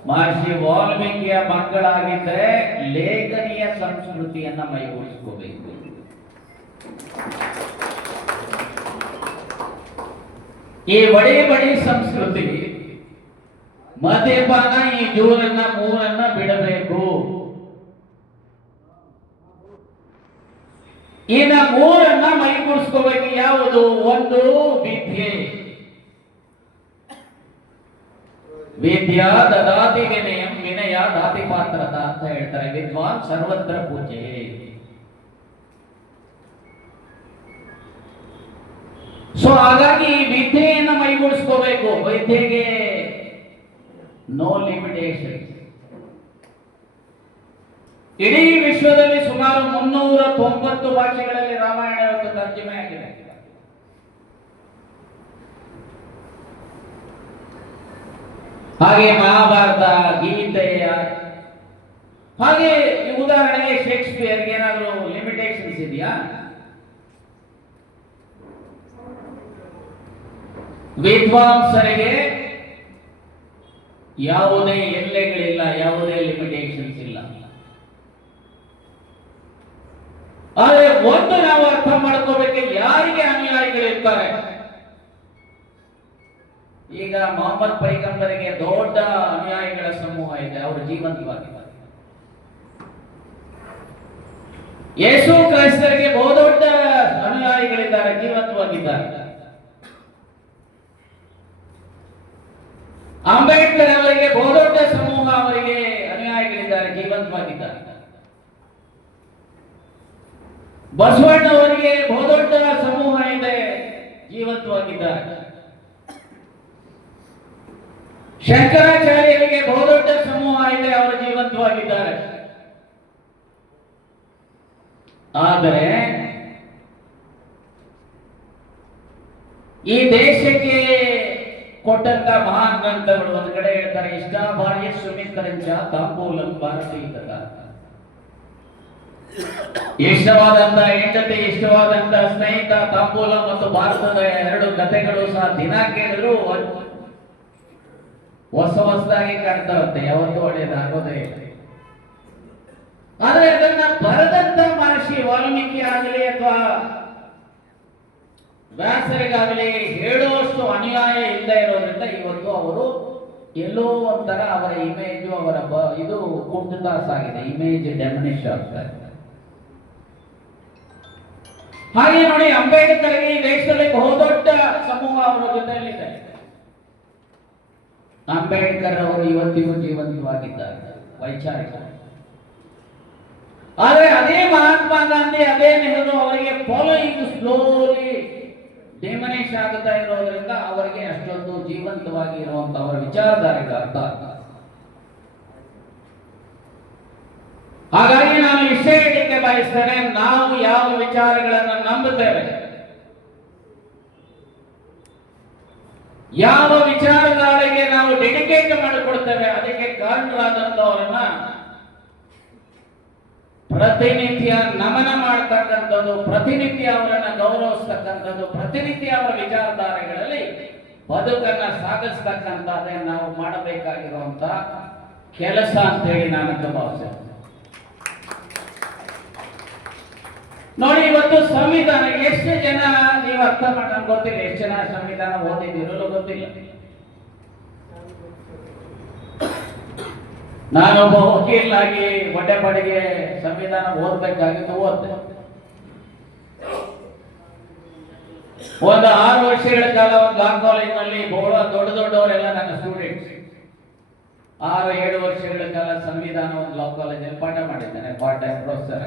ಮಹರ್ಷಿ ವಾಲ್ಮೀಕಿಯ ಮಕ್ಕಳಾಗಿದ್ದರೆ ಲೇಖನಿಯ ಸಂಸ್ಕೃತಿಯನ್ನ ಮೈಗೂಡಿಸ್ಕೋಬೇಕು. ಈ ಬಡಿ ಸಂಸ್ಕೃತಿ, ಮದ್ಯಪಾನ, ಈ ಜೂರನ್ನ ಮೂರನ್ನ ಬಿಡಬೇಕು. ಇನ್ನ ಮೂರನ್ನ ಮೈಗೂಡಿಸ್ಕೋಬೇಕು. ಯಾವುದು? ಒಂದು ವಿದ್ಯೆ. ವಿದ್ಯಾ ದದಾತಿ ವಿನಯಂ ವಿನಯ ದಾತಿ ಪಾತ್ರತ ಅಂತ ಹೇಳ್ತಾರೆ. ವಿದ್ವಾನ್ ಸರ್ವತ್ರ ಪೂಜೆ. ಸೊ ಹಾಗಾಗಿ ವಿದ್ಯೆಯನ್ನ ಮೈಗೂಡಿಸ್ಕೋಬೇಕು. ವಿದ್ಯೆಗೆ ನೋ ಲಿಮಿಟೇಷನ್. ಇಡೀ ವಿಶ್ವದಲ್ಲಿ ಸುಮಾರು 390 ಭಾಷೆಗಳಲ್ಲಿ ರಾಮಾಯಣ ಇವತ್ತು ತರ್ಜಮೆ ಆಗಿದೆ. ಹಾಗೆ ಮಹಾಭಾರತ, ಗೀತೆಯ, ಹಾಗೆ ಉದಾಹರಣೆಗೆ ಶೇಕ್ಸ್ಪಿಯರ್ಗೆ ಏನಾದರೂ ಲಿಮಿಟೇಷನ್ಸ್ ಇದೆಯಾ? ವಿದ್ವಾಂಸರಿಗೆ ಯಾವುದೇ ಎಲ್ಲೆಗಳಿಲ್ಲ, ಯಾವುದೇ ಲಿಮಿಟೇಷನ್ಸ್ ಇಲ್ಲ. ಆದರೆ ಒಂದು ನಾವು ಅರ್ಥ ಮಾಡ್ಕೋಬೇಕು, ಯಾರಿಗೆ ಅನುಯಾಯಿಗಳಿರ್ತಾರೆ. ಈಗ ಮೊಹಮ್ಮದ್ ಪೈಗಂಬರಿಗೆ ದೊಡ್ಡ ಅನುಯಾಯಿಗಳ ಸಮೂಹ ಇದೆ, ಅವರು ಜೀವಂತವಾಗಿದ್ದಾರೆ. ಯೇಸು ಕ್ರೈಸ್ತರಿಗೆ ಬಹುದೊಡ್ಡ ಅನುಯಾಯಿಗಳಿದ್ದಾರೆ, ಜೀವಂತವಾಗಿದ್ದಾರೆ. ಅಂಬೇಡ್ಕರ್ ಅವರಿಗೆ ಬಹುದೊಡ್ಡ ಸಮೂಹ, ಅವರಿಗೆ ಅನುಯಾಯಿಗಳಿದ್ದಾರೆ, ಜೀವಂತವಾಗಿದ್ದಾರೆ. ಬಸವಣ್ಣವರಿಗೆ ಬಹುದೊಡ್ಡ ಸಮೂಹ ಇದೆ, ಜೀವಂತವಾಗಿದ್ದಾರೆ. ಶಂಕರಾಚಾರ್ಯರಿಗೆ ಬಹುದೊಡ್ಡ ಸಮೂಹ ಇದೆ, ಅವರು ಜೀವಂತವಾಗಿದ್ದಾರೆ. ಆದರೆ ಈ ದೇಶಕ್ಕೆ ಕೊಟ್ಟಂತ ಮಹಾನ್ ಗ್ರಂಥಗಳು ಒಂದು ಕಡೆ ಹೇಳ್ತಾರೆ, ಇಷ್ಟ ಭಾರ್ಯ ಸುಮಿತ್ರಂಚ ತಾಂಬೂಲಂ ಭಾರತೀಯತ. ಇಷ್ಟವಾದಂತ ಹೆಂಡತಿ, ಇಷ್ಟವಾದಂತ ಸ್ನೇಹಿತ, ತಾಂಬೂಲ ಮತ್ತು ಭಾರತದ 2 ಕಥೆಗಳು ಸಹ ದಿನ ಕೇಳಲು ಹೊಸದಾಗಿ ಕಾಣ್ತಾವಂತೆ, ಯಾವತ್ತೂ ಒಳ್ಳೆಯದಾಗೋದೇ ಇಲ್ಲ. ಆದ್ರೆ ಅದನ್ನ ಬರೆದಂತ ಮಹರ್ಷಿ ವಾಲ್ಮೀಕಿ ಆಗಲಿ ಅಥವಾ ವ್ಯಾಸರಿಗಾಗಲಿ ಹೇಳುವಷ್ಟು ಅನ್ಯಾಯ ಇಲ್ಲದೆ ಇರೋದ್ರಿಂದ ಇವತ್ತು ಅವರು ಎಲ್ಲೋ ಒಂಥರ ಅವರ ಇಮೇಜ್, ಅವರ ಇದು ಕುಂಠಿತ ಸಾಗಿದೆ, ಇಮೇಜ್ ಡೆಮಿನಿಷ್ ಆಗ್ತಾ ಇದೆ. ಹಾಗೆ ನೋಡಿ, ಅಂಬೇಡ್ಕರ್ಗೆ ಈ ದೇಶದಲ್ಲಿ ಬಹುದೊಡ್ಡ ಸಮೂಹ ಅವರ ಜೊತೆಯಲ್ಲಿದೆ. ಅಂಬೇಡ್ಕರ್ ಅವರು ಇವತ್ತಿಗೂ ಜೀವಂತವಾಗಿದ್ದಾರೆ, ವೈಚಾರಿಕ. ಆದರೆ ಅದೇ ಮಹಾತ್ಮ ಗಾಂಧಿ, ಅದೇ ನೆಹರು ಅವರಿಗೆ ಫಾಲೋಯಿಂಗ್ ಸ್ಲೋಲಿ ಡಿಮಿನಿಷ್ ಆಗುತ್ತಾ ಇರೋದ್ರಿಂದ ಅವರಿಗೆ ಅಷ್ಟೊಂದು ಜೀವಂತವಾಗಿ ಇರುವಂತ ಅವರ ವಿಚಾರಧಾರೆಗೆ ಅರ್ಥ ಆಗ್ತದೆ. ಹಾಗಾಗಿ ನಾನು ಇಷ್ಟೇ ಹೇಳಲಿಕ್ಕೆ ಬಯಸ್ತೇನೆ, ನಾವು ಯಾವ ವಿಚಾರಗಳನ್ನು ನಂಬುತ್ತೇವೆ, ಯಾವ ವಿಚಾರಧಾರೆಗೆ ನಾವು ಡೆಡಿಕೇಟ್ ಮಾಡಿಕೊಡ್ತೇವೆ, ಅದಕ್ಕೆ ಕಾರಣರಾದಂತವರನ್ನ ಪ್ರತಿನಿತ್ಯ ನಮನ ಮಾಡ್ತಕ್ಕಂಥದ್ದು, ಪ್ರತಿನಿತ್ಯ ಅವರನ್ನ ಗೌರವಿಸ್ತಕ್ಕಂಥದ್ದು, ಪ್ರತಿನಿತ್ಯ ಅವರ ವಿಚಾರಧಾರೆಗಳಲ್ಲಿ ಬದುಕನ್ನ ಸಾಗಿಸ್ತಕ್ಕಂಥದ್ದೇ ನಾವು ಮಾಡಬೇಕಾಗಿರುವಂತ ಕೆಲಸ ಅಂತೇಳಿ ನಾನು ಭಾವಿಸ್ತೇನೆ. ನೋಡಿ, ಇವತ್ತು ಸಂವಿಧಾನ ಎಷ್ಟು ಜನ ನೀವು ಅರ್ಥ ಮಾಡೋಣ ಗೊತ್ತಿಲ್ಲ, ಎಷ್ಟು ಜನ ಸಂವಿಧಾನ ಓದಿದಿರೋ ಗೊತ್ತಿಲ್ಲ. ನಾನೊಬ್ಬ ವಕೀಲಾಗಿ ಹೊಟ್ಟೆಪಾಡಿಗೆ ಸಂವಿಧಾನ ಓದಬೇಕಾಗಿತ್ತು, ಓದ್ದೆ. ಒಂದು 6 ವರ್ಷಗಳ ಕಾಲ ಒಂದು ಲಾ ಕಾಲೇಜಿನಲ್ಲಿ ಬಹಳ ದೊಡ್ಡವರೆಲ್ಲ ನನ್ನ ಸ್ಟೂಡೆಂಟ್ಸ್. 6-7 ವರ್ಷಗಳ ಕಾಲ ಸಂವಿಧಾನ ಒಂದು ಲಾ ಕಾಲೇಜಲ್ಲಿ ಪಾಠ ಮಾಡಿದ್ದೇನೆ, ಪಾರ್ಟ್ ಟೈಮ್ ಪ್ರೊಫೆಸರ್.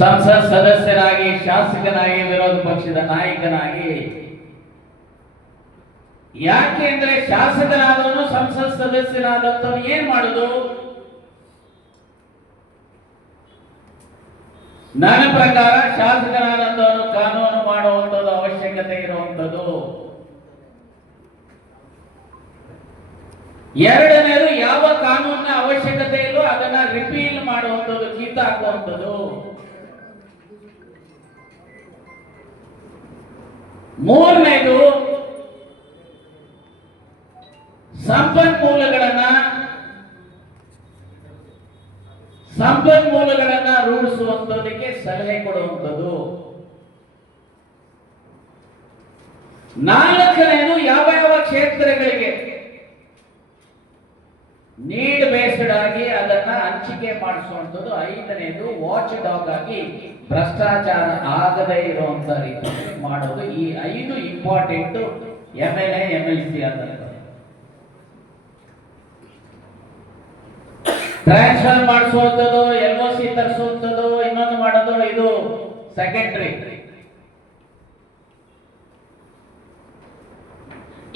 ಸಂಸತ್ ಸದಸ್ಯರಾಗಿ, ಶಾಸಕನಾಗಿ, ವಿರೋಧ ಪಕ್ಷದ ನಾಯಕನಾಗಿ. ಯಾಕೆ ಅಂದ್ರೆ ಶಾಸಕನಾದವನು, ಸಂಸತ್ ಸದಸ್ಯನಾದವನು ಏನ್ ಮಾಡುದು? ನನ್ನ ಪ್ರಕಾರ ಶಾಸಕನಾದಂತವನು ಕಾನೂನು ಮಾಡುವಂಥದ್ದು ಅವಶ್ಯಕತೆ ಇರುವಂಥದ್ದು. ಎರಡನೇದು, ಯಾವ ಕಾನೂನಿನ ಅವಶ್ಯಕತೆ ಇಲ್ಲೋ ಅದನ್ನ ರಿಪೀಲ್ ಮಾಡುವಂಥದ್ದು, ಕಿತ್ತಾಕುವಂಥದ್ದು. ಮೂರನೇದು, ಸಂಪನ್ಮೂಲಗಳನ್ನ ರೂಢಿಸುವಂತದಕ್ಕೆ ಸಲಹೆ ಕೊಡುವಂಥದ್ದು. ನಾಲ್ಕನೇದು, ಯಾವ ಕ್ಷೇತ್ರಗಳಿಗೆ ನೀಡ್ ಬೇಸ್ಡ್ ಆಗಿ ಅದನ್ನ ಹಂಚಿಕೆ ಮಾಡಿಸುವಂಥದ್ದು. ಐದನೇದು, ವಾಚ್ ಡಾಗ್ ಆಗಿ ಭ್ರಷ್ಟಾಚಾರ ಆಗದೇ ಇರುವಂತ ರೀತಿಯಲ್ಲಿ ಮಾಡೋದು. ಈ 5 ಇಂಪಾರ್ಟೆಂಟ್ MLA MLC ಅಂತ. ಟ್ರಾನ್ಸ್ಫರ್ ಮಾಡಿಸುವಂಥದ್ದು, LOC ತರಿಸುವಂಥದ್ದು, ಇನ್ನೊಂದು ಮಾಡೋದು, ಇದು ಸೆಕೆಂಡ್ರಿ.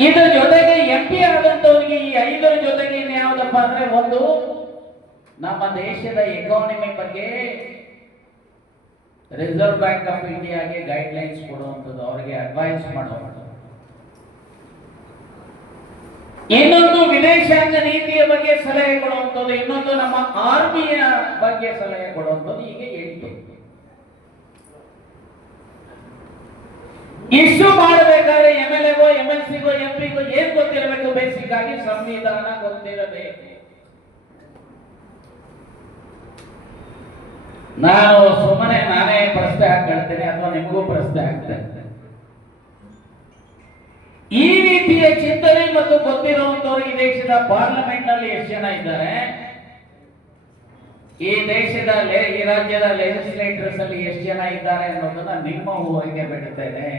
ಇದರ ಜೊತೆಗೆ MP ಆದಂತವರಿಗೆ ಈ 5ರ ಜೊತೆಗೆ ಯಾವ್ದಪ್ಪ ಅಂದ್ರೆ, ಒಂದು ನಮ್ಮ ದೇಶದ ಎಕಾನಮಿ ಬಗ್ಗೆ ರಿಸರ್ವ್ ಬ್ಯಾಂಕ್ ಆಫ್ ಇಂಡಿಯಾಗೆ ಗೈಡ್ ಲೈನ್ಸ್ ಕೊಡುವಂಥದ್ದು, ಅವರಿಗೆ ಅಡ್ವೈಸ್ ಮಾಡುವಂಥದ್ದು. ಇನ್ನೊಂದು ವಿದೇಶಾಂಗ ನೀತಿಯ ಬಗ್ಗೆ ಸಲಹೆ ಕೊಡುವಂಥದ್ದು, ಇನ್ನೊಂದು ನಮ್ಮ ಆರ್ಮಿಯ ಬಗ್ಗೆ ಸಲಹೆ ಕೊಡುವಂಥದ್ದು. ಹೀಗೆ 8. ಇಷ್ಟು ಮಾಡಬೇಕಾದ್ರೆ MLAಗೋ MLCಗೋ MPಗೋ ಏನ್ ಗೊತ್ತಿರಬೇಕು? ಬೇಸಿಕ್ ಆಗಿ ಸಂವಿಧಾನ ಗೊತ್ತಿರಬೇಕು. ನಾನು ಸುಮ್ಮನೆ ನಾನೇ ಪ್ರಶ್ನೆ ಹಾಕ್ತೇನೆ, ಅಥವಾ ನಿಮಗೂ ಪ್ರಶ್ನೆ ಹಾಕ್ತೇನೆ. ಈ ರೀತಿಯ ಚಿಂತನೆ ಮತ್ತು ಗೊತ್ತಿರುವಂತವರು ಈ ದೇಶದ ಪಾರ್ಲಿಮೆಂಟ್ ನಲ್ಲಿ ಎಷ್ಟು ಜನ ಇದ್ದಾರೆ? ಈ ರಾಜ್ಯದ ಲೆಜಿಸ್ಲೇಟರ್ಸ್ ಅಲ್ಲಿ ಎಷ್ಟು ಜನ ಇದ್ದಾರೆ ಅನ್ನೋದನ್ನ ನಿಮ್ಮ ಊಹೆಗೆ ಬಿಡುತ್ತೇನೆ.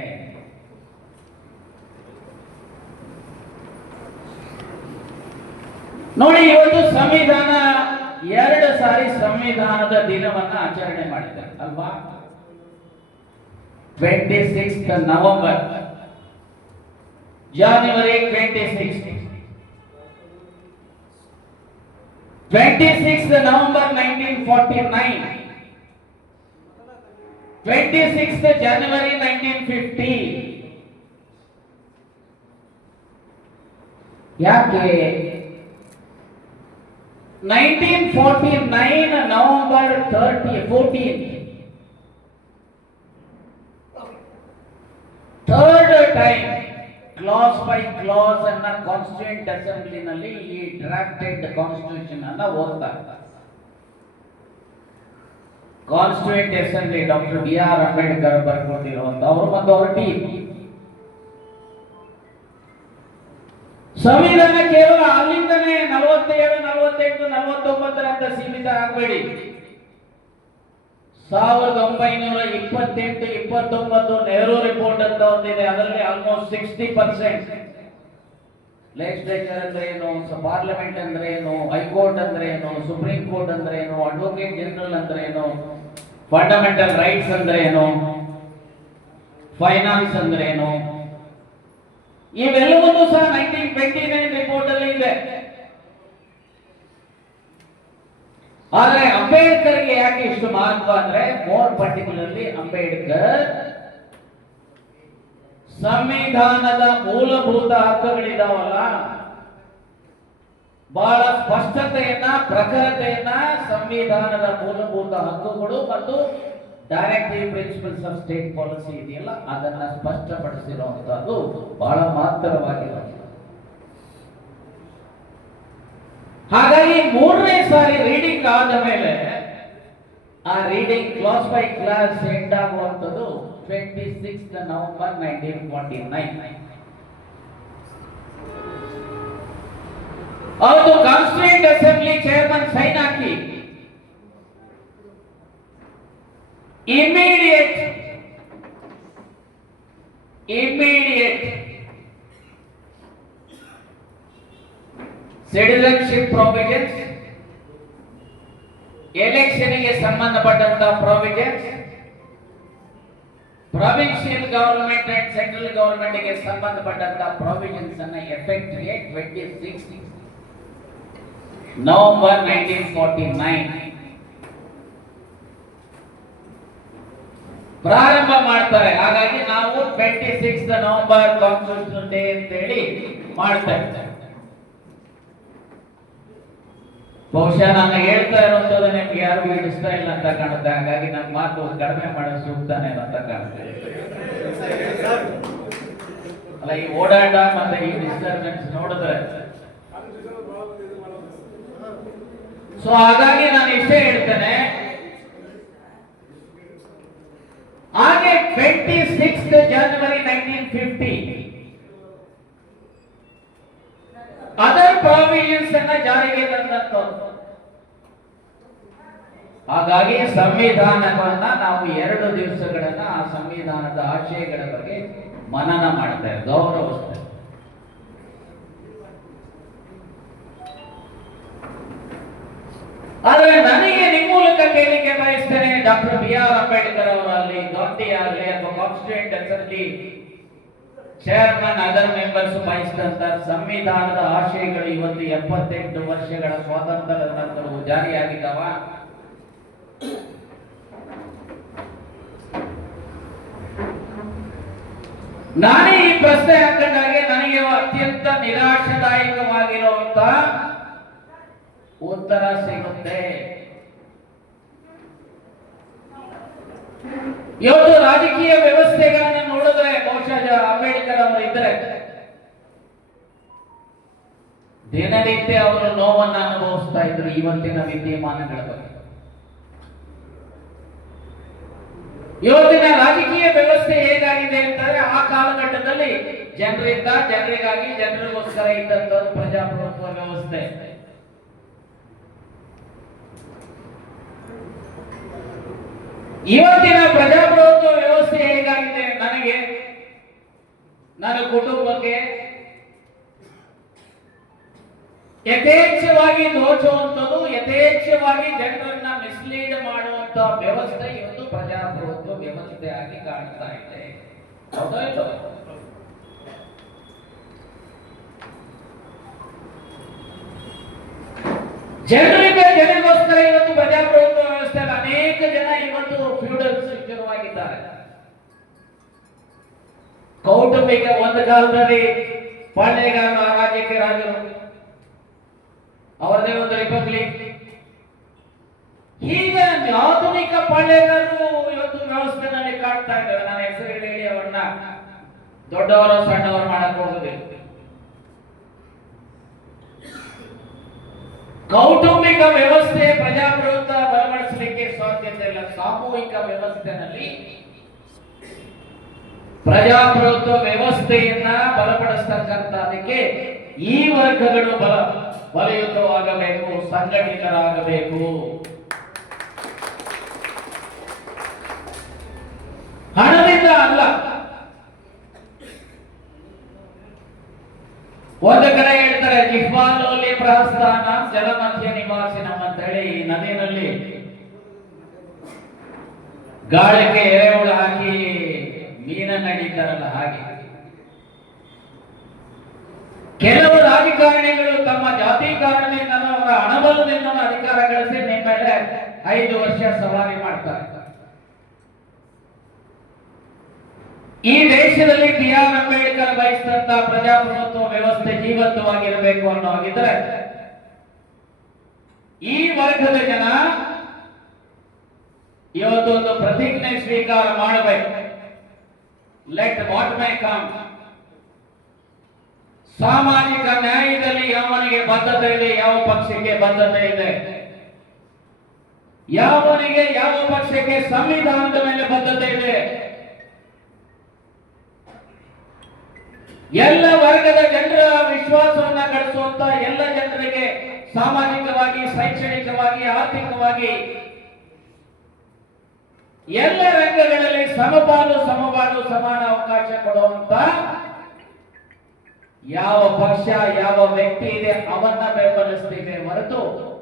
ನೋಡಿ, ಇವತ್ತು ಸಂವಿಧಾನ 2 ಸಾರಿ ಸಂವಿಧಾನದ ದಿನವನ್ನ ಆಚರಣೆ ಮಾಡಿದ್ದಾರೆ ಅಲ್ವಾ? 26th November, January 26th, 26th November 1949, 26th January 1950. ಯಾಕೆ 1949 November 14 third time clause by clause ಅನ್ನ ಕಾನ್ಸ್ಟಿಟ್ಯೂಂಟ್ ಅಸೆಂಬ್ಲಿ ನಲ್ಲಿ ಈ ಡ್ರಾಫ್ಟೆಡ್ ಕಾನ್ಸ್ಟಿಟ್ಯೂಷನ್ ಅನ್ನ ಓದ್ತಾರೆ. Constituent assembly doctor BR Ambedkar ಬರ್ಕೊಟ್ಟಿರುವಂತ ಅವರು ಮತ್ತು ಅವರ ಟೀಮ್. ಸಂವಿಧಾನ ಕೇವಲ ಅಲ್ಲಿಂದನೇ 47, 48, 49 ಸೀಮಿತ ಆಗಬೇಡಿ. 1928, 29 ನೆಹರು ರಿಪೋರ್ಟ್ ಅಂತ ಒಂದಿದೆ, ಅದರಲ್ಲಿ ಆಲ್ಮೋಸ್ಟ್ 60% ಲೆಜಿಸ್ಲೇಚರ್ ಅಂದ್ರೆ ಏನು, ಪಾರ್ಲಿಮೆಂಟ್ ಅಂದ್ರೆ ಏನು, ಹೈಕೋರ್ಟ್ ಅಂದ್ರೆ ಏನು, ಸುಪ್ರೀಂ ಕೋರ್ಟ್ ಅಂದ್ರೆ ಏನು, ಅಡ್ವೊಕೇಟ್ ಜನರಲ್ ಅಂದ್ರೆ ಏನು, ಫಂಡಮೆಂಟಲ್ ರೈಟ್ಸ್ ಅಂದ್ರೆ ಏನು, ಫೈನಾನ್ಸ್ ಅಂದ್ರೆ ಏನು, ಇವೆಲ್ಲವನ್ನೂ ಸಹ 1929 ರಿಪೋರ್ಟ್ ಅಲ್ಲಿ ಇದೆ. ಆದ್ರೆ ಅಂಬೇಡ್ಕರ್ಗೆ ಯಾಕೆ ಇಷ್ಟು ಮಹತ್ವ ಅಂದ್ರೆ, ಮೋರ್ ಪರ್ಟಿಕ್ಯುಲರ್ಲಿ ಅಂಬೇಡ್ಕರ್ ಸಂವಿಧಾನದ ಮೂಲಭೂತ ಹಕ್ಕುಗಳಿದಾವಲ್ಲ, ಬಹಳ ಸ್ಪಷ್ಟತೆಯನ್ನ, ಪ್ರಖರತೆಯನ್ನ ಸಂವಿಧಾನದ ಮೂಲಭೂತ ಹಕ್ಕುಗಳು ಮತ್ತು directive principles of state policy ಇದೆಯಲ್ಲ, ಅದನ್ನ ಸ್ಪಷ್ಟಪಡಿಸಿರುವಂತದ್ದು ಬಹಳ ಮಹತ್ತರವಾಗಿದೆ. ಹಾಗಾಗಿ ಮೂರನೇ ಸಾರಿ ರೀಡಿಂಗ್ ಆದ ಮೇಲೆ ಆ reading class by class end ಆಗುವಂಥದ್ದು 26 ನವೆಂಬರ್ 1949. ಅವತ್ತು ಕಾನ್ಸ್ಟಿಟ್ಯೂಂಟ್ ಅಸೆಂಬ್ಲಿ ಚೇರ್ಮನ್ ಸೈನ್ ಹಾಕಿ ಇಮಿಡಿಯೇಟ್ ಸಿಟಿಜನ್ಶಿಪ್ ಪ್ರಾವಿಷನ್ಸ್, ಎಲೆಕ್ಷನ್ಗೆ ಸಂಬಂಧಪಟ್ಟಂತಹ provisions, provincial government and central government ಗೆ ಸಂಬಂಧಪಟ್ಟಂತಹ ಪ್ರಾವಿಷನ್ಸ್ ಅನ್ನ ಎಫೆಕ್ಟ್ ಗೆ 26 ನವೆಂಬರ್ 1949 ಪ್ರಾರಂಭ ಮಾಡ್ತಾರೆ. ಹಾಗಾಗಿ ನಾವು 26 ನವೆಂಬರ್ ಕಾನ್ಸ್ಟಿಟ್ಯೂಷನ್ ಡೇ ಅಂತ ಹೇಳಿ ಮಾಡ್ತಾ ಇದ್ದೇವೆ. ಬಹುಶಃ ನಾನು ಹೇಳ್ತಾ ಇರುವಂತದ್ದು ನಿಮ್ಗೆ ಯಾರಿಗೂ ಇಷ್ಟ ಇಲ್ಲ ಅಂತ ಕಾಣುತ್ತೆ, ಹಾಗಾಗಿ ನನ್ನ ಮಾತು ಕಡಿಮೆ ಮಾಡೋ ಸೂಕ್ತಾನೆ ಅಂತ ಕಾಣುತ್ತೆ. ಅಲ್ಲ, ಈ ಓಡಾಟ ಮತ್ತೆ ಈ ಡಿಸ್ಟರ್ಬೆನ್ಸ್ ನೋಡಿದ್ರೆ, ಸೊ ಹಾಗಾಗಿ ನಾನು ಇಷ್ಟೇ ಹೇಳ್ತೇನೆ. ಹಾಗೆ 26 ಜನವರಿ 1950 ಅದರ್ ಪ್ರಾವಿಷನ್ಸ್ ಅನ್ನ ಜಾರಿಗೆ ತಂದಂತದ್ದು. ಹಾಗಾಗಿ ಸಂವಿಧಾನವನ್ನ ನಾವು 2 ದಿವಸಗಳನ್ನ ಆ ಸಂವಿಧಾನದ ಆಶಯಗಳ ಬಗ್ಗೆ ಮನನ ಮಾಡ್ತೇವೆ, ಗೌರವಿಸ್ತೇವೆ. ಆದ್ರೆ ನನಗೆ ನಿಮ್ಮ ಮೂಲಕ ಕೇಳಲಿಕ್ಕೆ ಬಯಸ್ತೇನೆ, ಡಾಕ್ಟರ್ BR ಅಂಬೇಡ್ಕರ್ ಅವರಲ್ಲಿ, ಗಾಂಧಿ ಆಗಲಿ ಅಥವಾ constituent assembly chairman other members ಬಯಸಿದಂತ ಸಂವಿಧಾನದ ಆಶಯಗಳು ಇವತ್ತು 78 ವರ್ಷಗಳ ಸ್ವಾತಂತ್ರ್ಯದ ನಂತರವೂ ಜಾರಿಯಾಗಿದ್ದಾವ? ನಾನೇ ಈ ಪ್ರಶ್ನೆ ಹಾಕೊಂಡಾಗೆ ನನಗೆ ಅತ್ಯಂತ ನಿರಾಶಾದಾಯಕವಾಗಿರುವಂತ ಉತ್ತರ ಸಿಗುತ್ತೆ. ಇವತ್ತು ರಾಜಕೀಯ ವ್ಯವಸ್ಥೆಗಳನ್ನು ನೋಡಿದ್ರೆ ಬಹುಶಃ ಅಂಬೇಡ್ಕರ್ ಅವರು ಇದ್ರೆ ದಿನನಿತ್ಯ ಅವರು ನೋವನ್ನು ಅನುಭವಿಸ್ತಾ ಇದ್ರು ಇವತ್ತಿನ ವಿದ್ಯಮಾನಗಳ ಬಗ್ಗೆ. ಇವತ್ತಿನ ರಾಜಕೀಯ ವ್ಯವಸ್ಥೆ ಹೇಗಾಗಿದೆ ಅಂತಂದ್ರೆ, ಆ ಕಾಲಘಟ್ಟದಲ್ಲಿ ಜನರಿಂದ, ಜನರಿಗಾಗಿ, ಜನರಿಗೋಸ್ಕರ ಇದ್ದಂತ ಪ್ರಜಾಪ್ರಭುತ್ವ ವ್ಯವಸ್ಥೆ. ಇವತ್ತಿನ ಪ್ರಜಾಪ್ರಭುತ್ವ ವ್ಯವಸ್ಥೆ ಹೇಗಾಗಿದೆ, ನನಗೆ, ನನ್ನ ಕುಟುಂಬಕ್ಕೆ ಯಥೇಚ್ಛವಾಗಿ ದೋಚುವಂಥದ್ದು, ಯಥೇಚ್ಛವಾಗಿ ಜನರನ್ನ ಮಿಸ್ಲೀಡ್ ಮಾಡುವಂತ ವ್ಯವಸ್ಥೆ ಇವತ್ತು ಪ್ರಜಾಪ್ರಭುತ್ವ ವ್ಯವಸ್ಥೆ ಆಗಿ ಕಾಣ್ತಾ ಇದೆ. ಹೌದಾ ಇಲ್ವಾ? ಜನರಿಗೋಸ್ಕರ ಇವತ್ತು ಪ್ರಜಾಪ್ರಭುತ್ವ ವ್ಯವಸ್ಥೆ ಅನೇಕ ಜನ ಇವತ್ತು ಫ್ಯೂಡಲ್ಸ್ ಶುರುವಾಗಿದ್ದಾರೆ. ಕೌಟುಂಬಿಕ ಒಂದು ಕಾಲದಲ್ಲಿ ಪಾಳ್ಯಗಾರ ರಾಜ್ಯಕ್ಕೆ ರಾಜರು, ಅವರದೇ ಒಂದು ರಿಪಬ್ಲಿಕ್. ಈಗ ಆಧುನಿಕ ಪಾಳ್ಯಗಾರರು ಇವತ್ತು ವ್ಯವಸ್ಥೆನಲ್ಲಿ ಕಾಣ್ತಾ ಇದ್ದಾರೆ. ನಾನು ಹೆಸರು ಹೇಳಿ ಅವರನ್ನ ದೊಡ್ಡವರು ಸಣ್ಣವರು ಮಾಡಕ್ ಹೋಗುದಿಲ್ಲ. ಕೌಟುಂಬಿಕ ವ್ಯವಸ್ಥೆ ಪ್ರಜಾಪ್ರಭುತ್ವ ಬಲಪಡಿಸಲಿಕ್ಕೆ ಸಾಧ್ಯತೆ ಇಲ್ಲ. ಸಾಮೂಹಿಕ ವ್ಯವಸ್ಥೆನಲ್ಲಿ ಪ್ರಜಾಪ್ರಭುತ್ವ ವ್ಯವಸ್ಥೆಯನ್ನ ಬಲಪಡಿಸ್ತಕ್ಕಂಥದಕ್ಕೆ ಈ ವರ್ಗಗಳು ಬಲಯುತವಾಗಬೇಕು, ಸಂಘಟಿತರಾಗಬೇಕು. ಹಣದಿಂದ ಅಲ್ಲ. ಒಂದು ಕಡೆ ಹೇಳ್ತಾರೆ ಜಿಹ್ವಾಲೋಲಿ ಪ್ರಹಸ್ಥಾನ ಜಲಮಧ್ಯ ನಿವಾಸಿನಂ ಅಂತ ಹೇಳಿ, ಈ ನದಿಯಲ್ಲಿ ಗಾಳಿಗೆ ಎರೆಹುಳು ಹಾಕಿ ಮೀನನ್ನ ಹಿಡಿತಾರಲ್ಲ ಹಾಗೆ ಕೆಲವು ರಾಜಕಾರಣಿಗಳು ತಮ್ಮ ಜಾತಿ ಕಾರಣದಿಂದ ಅವರ ಹಣಬಲದಿಂದ ಅಧಿಕಾರ ಗಳಿಸಿ ನಿಮ್ಮ ಮೇಲೆ 5 ವರ್ಷ ಸವಾರಿ ಮಾಡ್ತಾರೆ. ಈ ದೇಶದಲ್ಲಿ ಬಿ.ಆರ್. ಅಂಬೇಡ್ಕರ್ ಬಯಸಿದಂತ ಪ್ರಜಾಪ್ರಭುತ್ವ ವ್ಯವಸ್ಥೆ ಜೀವಂತವಾಗಿರಬೇಕು ಅನ್ನೋ ಹಾಗಿದ್ರೆ ಈ ವರ್ಗದ ಜನ ಇವತ್ತು ಒಂದು ಪ್ರತಿಜ್ಞೆ ಸ್ವೀಕಾರ ಮಾಡಬೇಕು. Let what my come. ಸಾಮಾಜಿಕ ನ್ಯಾಯದಲ್ಲಿ ಯಾವನಿಗೆ ಬದ್ಧತೆ ಇದೆ, ಯಾವ ಪಕ್ಷಕ್ಕೆ ಬದ್ಧತೆ ಇದೆ, ಯಾವನಿಗೆ ಯಾವ ಪಕ್ಷಕ್ಕೆ ಸಂವಿಧಾನದ ಮೇಲೆ ಬದ್ಧತೆ ಇದೆ, ಎಲ್ಲ ವರ್ಗದ ಜನರ ವಿಶ್ವಾಸವನ್ನ ಗಳಿಸುವಂತ ಎಲ್ಲ ಜನರಿಗೆ ಸಾಮಾಜಿಕವಾಗಿ, ಶೈಕ್ಷಣಿಕವಾಗಿ, ಆರ್ಥಿಕವಾಗಿ ಎಲ್ಲ ರಂಗಗಳಲ್ಲಿ ಸಮಪಾಲು ಸಮಾನ ಅವಕಾಶ ಕೊಡುವಂತ ಯಾವ ಪಕ್ಷ ಯಾವ ವ್ಯಕ್ತಿ ಇದೆ ಅವನ್ನ ಬೆಂಬಲಿಸ್ತೀವಿ ಹೊರತು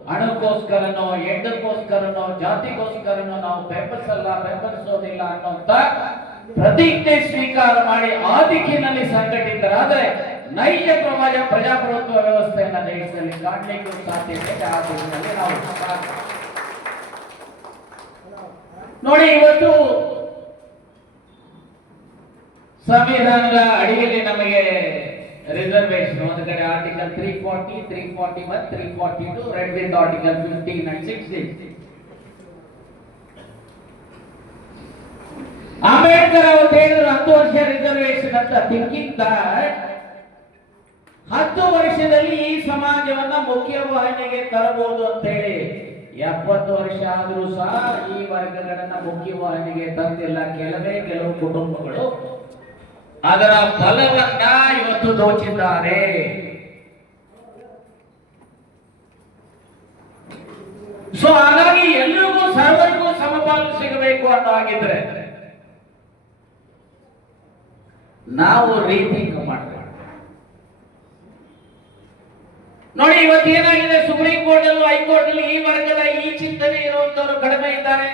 ಹಣಕ್ಕೋಸ್ಕರನೋ ಹೆಂಡಕ್ಕೋಸ್ಕರನೋ ಜಾತಿಗೋಸ್ಕರನೋ ನಾವು ಬೆಂಬಲಿಸೋದಿಲ್ಲ ಅನ್ನುವಂತ ಪ್ರತಿಜ್ಞೆ ಸ್ವೀಕಾರ ಮಾಡಿ ಆ ದಿಕ್ಕಿನಲ್ಲಿ ಸಂಘಟಿತರಾದರೆ ನೈಜ ಪ್ರಜಾಪ್ರಭುತ್ವ ವ್ಯವಸ್ಥೆಯನ್ನ ದೇಶದಲ್ಲಿ ಕಾಣಲಿಕ್ಕೂ ಸಾಧ್ಯತೆ ಆ ದಿಕ್ಕಿನಲ್ಲಿ ನಾವು ನೋಡಿ. ಇವತ್ತು ಸಂವಿಧಾನದ ಅಡಿಯಲ್ಲಿ ನಮಗೆ ರಿಸರ್ವೇಶನ್ ಒಂದು ಕಡೆ article 340, 341, 342 red with article 15 and 16. Ambedkar ಅವರು ಹೇಳಿದ್ರು 10 ವರ್ಷ ರಿಸರ್ವೇಶನ್ ಅಂತ, ಥಿಂಕಿಂಗ್ ದಟ್ 10 ವರ್ಷದಲ್ಲಿ ಈ ಸಮಾಜವನ್ನ ಮುಖ್ಯವಾಹಿನಿಗೆ ತರಬಹುದು ಅಂತ ಹೇಳಿ. 70 ವರ್ಷ ಆದರೂ ಸಹ ಈ ವರ್ಗಗಳನ್ನ ಮುಖ್ಯವಾಹಿನಿಗೆ ತಂದಿಲ್ಲ. ಕೆಲವು ಕುಟುಂಬಗಳು ಅದರ ಫಲವನ್ನ ಇವತ್ತು ದೋಚಿದ್ದಾರೆ. ಸೊ ಹಾಗಾಗಿ ಎಲ್ರಿಗೂ ಸರ್ವರಿಗೂ ಸಮಪಾಲು ಸಿಗಬೇಕು ಅನ್ನೋ ಹಾಗಿದ್ರೆ ನಾವು ರೀಥಿಂಕ್ ಮಾಡಬೇಕು. ನೋಡಿ ಇವತ್ತು ಏನಾಗಿದೆ, ಸುಪ್ರೀಂ ಕೋರ್ಟ್ ಅಲ್ಲೂ ಹೈಕೋರ್ಟ್ ಅಲ್ಲಿ ಈ ವರ್ಗದ ಈ ಚಿಂತನೆ ಇರುವಂತವರು ಕಡಿಮೆ ಇದ್ದಾರೆ.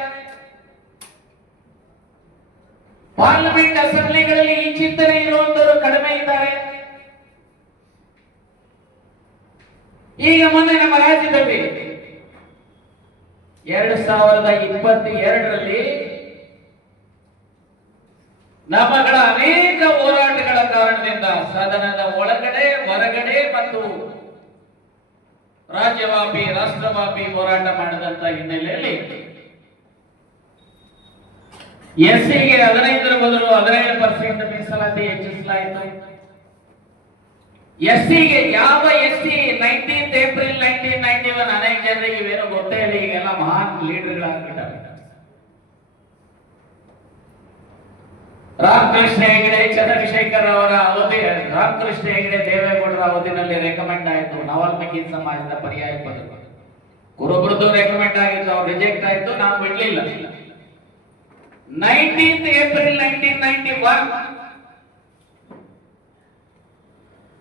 ಪಾರ್ಲಿಮೆಂಟ್ ಅಸೆಂಬ್ಲಿಗಳಲ್ಲಿ ಈ ಚಿಂತನೆ ಇರುವಂತವರು ಕಡಿಮೆ ಇದ್ದಾರೆ. ಈಗ ಮೊನ್ನೆ ನಮ್ಮ ರಾಜ್ಯದಲ್ಲಿ 2022ರಲ್ಲಿ ನಮ್ಮಗಳ ಅನೇಕ ಹೋರಾಟಗಳ ಕಾರಣದಿಂದ ಸದನದ ಒಳಗಡೆ ಹೊರಗಡೆ ಮತ್ತು ರಾಜ್ಯವ್ಯಾಪಿ ರಾಷ್ಟ್ರವ್ಯಾಪಿ ಹೋರಾಟ ಮಾಡಿದಂತ ಹಿನ್ನೆಲೆಯಲ್ಲಿ ಎಸ್ಸಿಗೆ 15 ಬದಲು 17% ಮೀಸಲಾತಿ ಹೆಚ್ಚಿಸಲಾಯಿತು. ಎಸ್ಸಿಗೆ ಯಾವ ಎಸ್ಸಿ 19th ಏಪ್ರಿಲ್ 1991 ಅನೇಕ ಜನರಿಗೆ ಇವೇನು ಗೊತ್ತೇ ಇಲ್ಲ. ಈಗೆಲ್ಲ ಮಹಾನ್ ಲೀಡರ್ಗಳಾಗ್ಬಿಟ್ಟಾರೆ. ರಾಮಕೃಷ್ಣ ಹೆಗಡೆ, ಚಂದ್ರಶೇಖರ್ ಅವರ ಅವಧಿ, ರಾಮಕೃಷ್ಣ ಹೆಗಡೆ ದೇವೇಗೌಡರ ಅವಧಿನಲ್ಲಿ ರೆಕಮೆಂಡ್ ಆಯಿತು ನವಾಲ್ಮೀಕಿ ಸಮಾಜದ ಪರ್ಯಾಯ ಪದವಿ. ಕುರುಬರದ್ದು ರೆಕಮೆಂಡ್ ಆಗಿತ್ತು, ಅವ್ರು ರಿಜೆಕ್ಟ್ ಆಯಿತು, ನಾವು ಬಿಡ್ಲಿಲ್ಲ. 19th ಏಪ್ರಿಲ್ 1991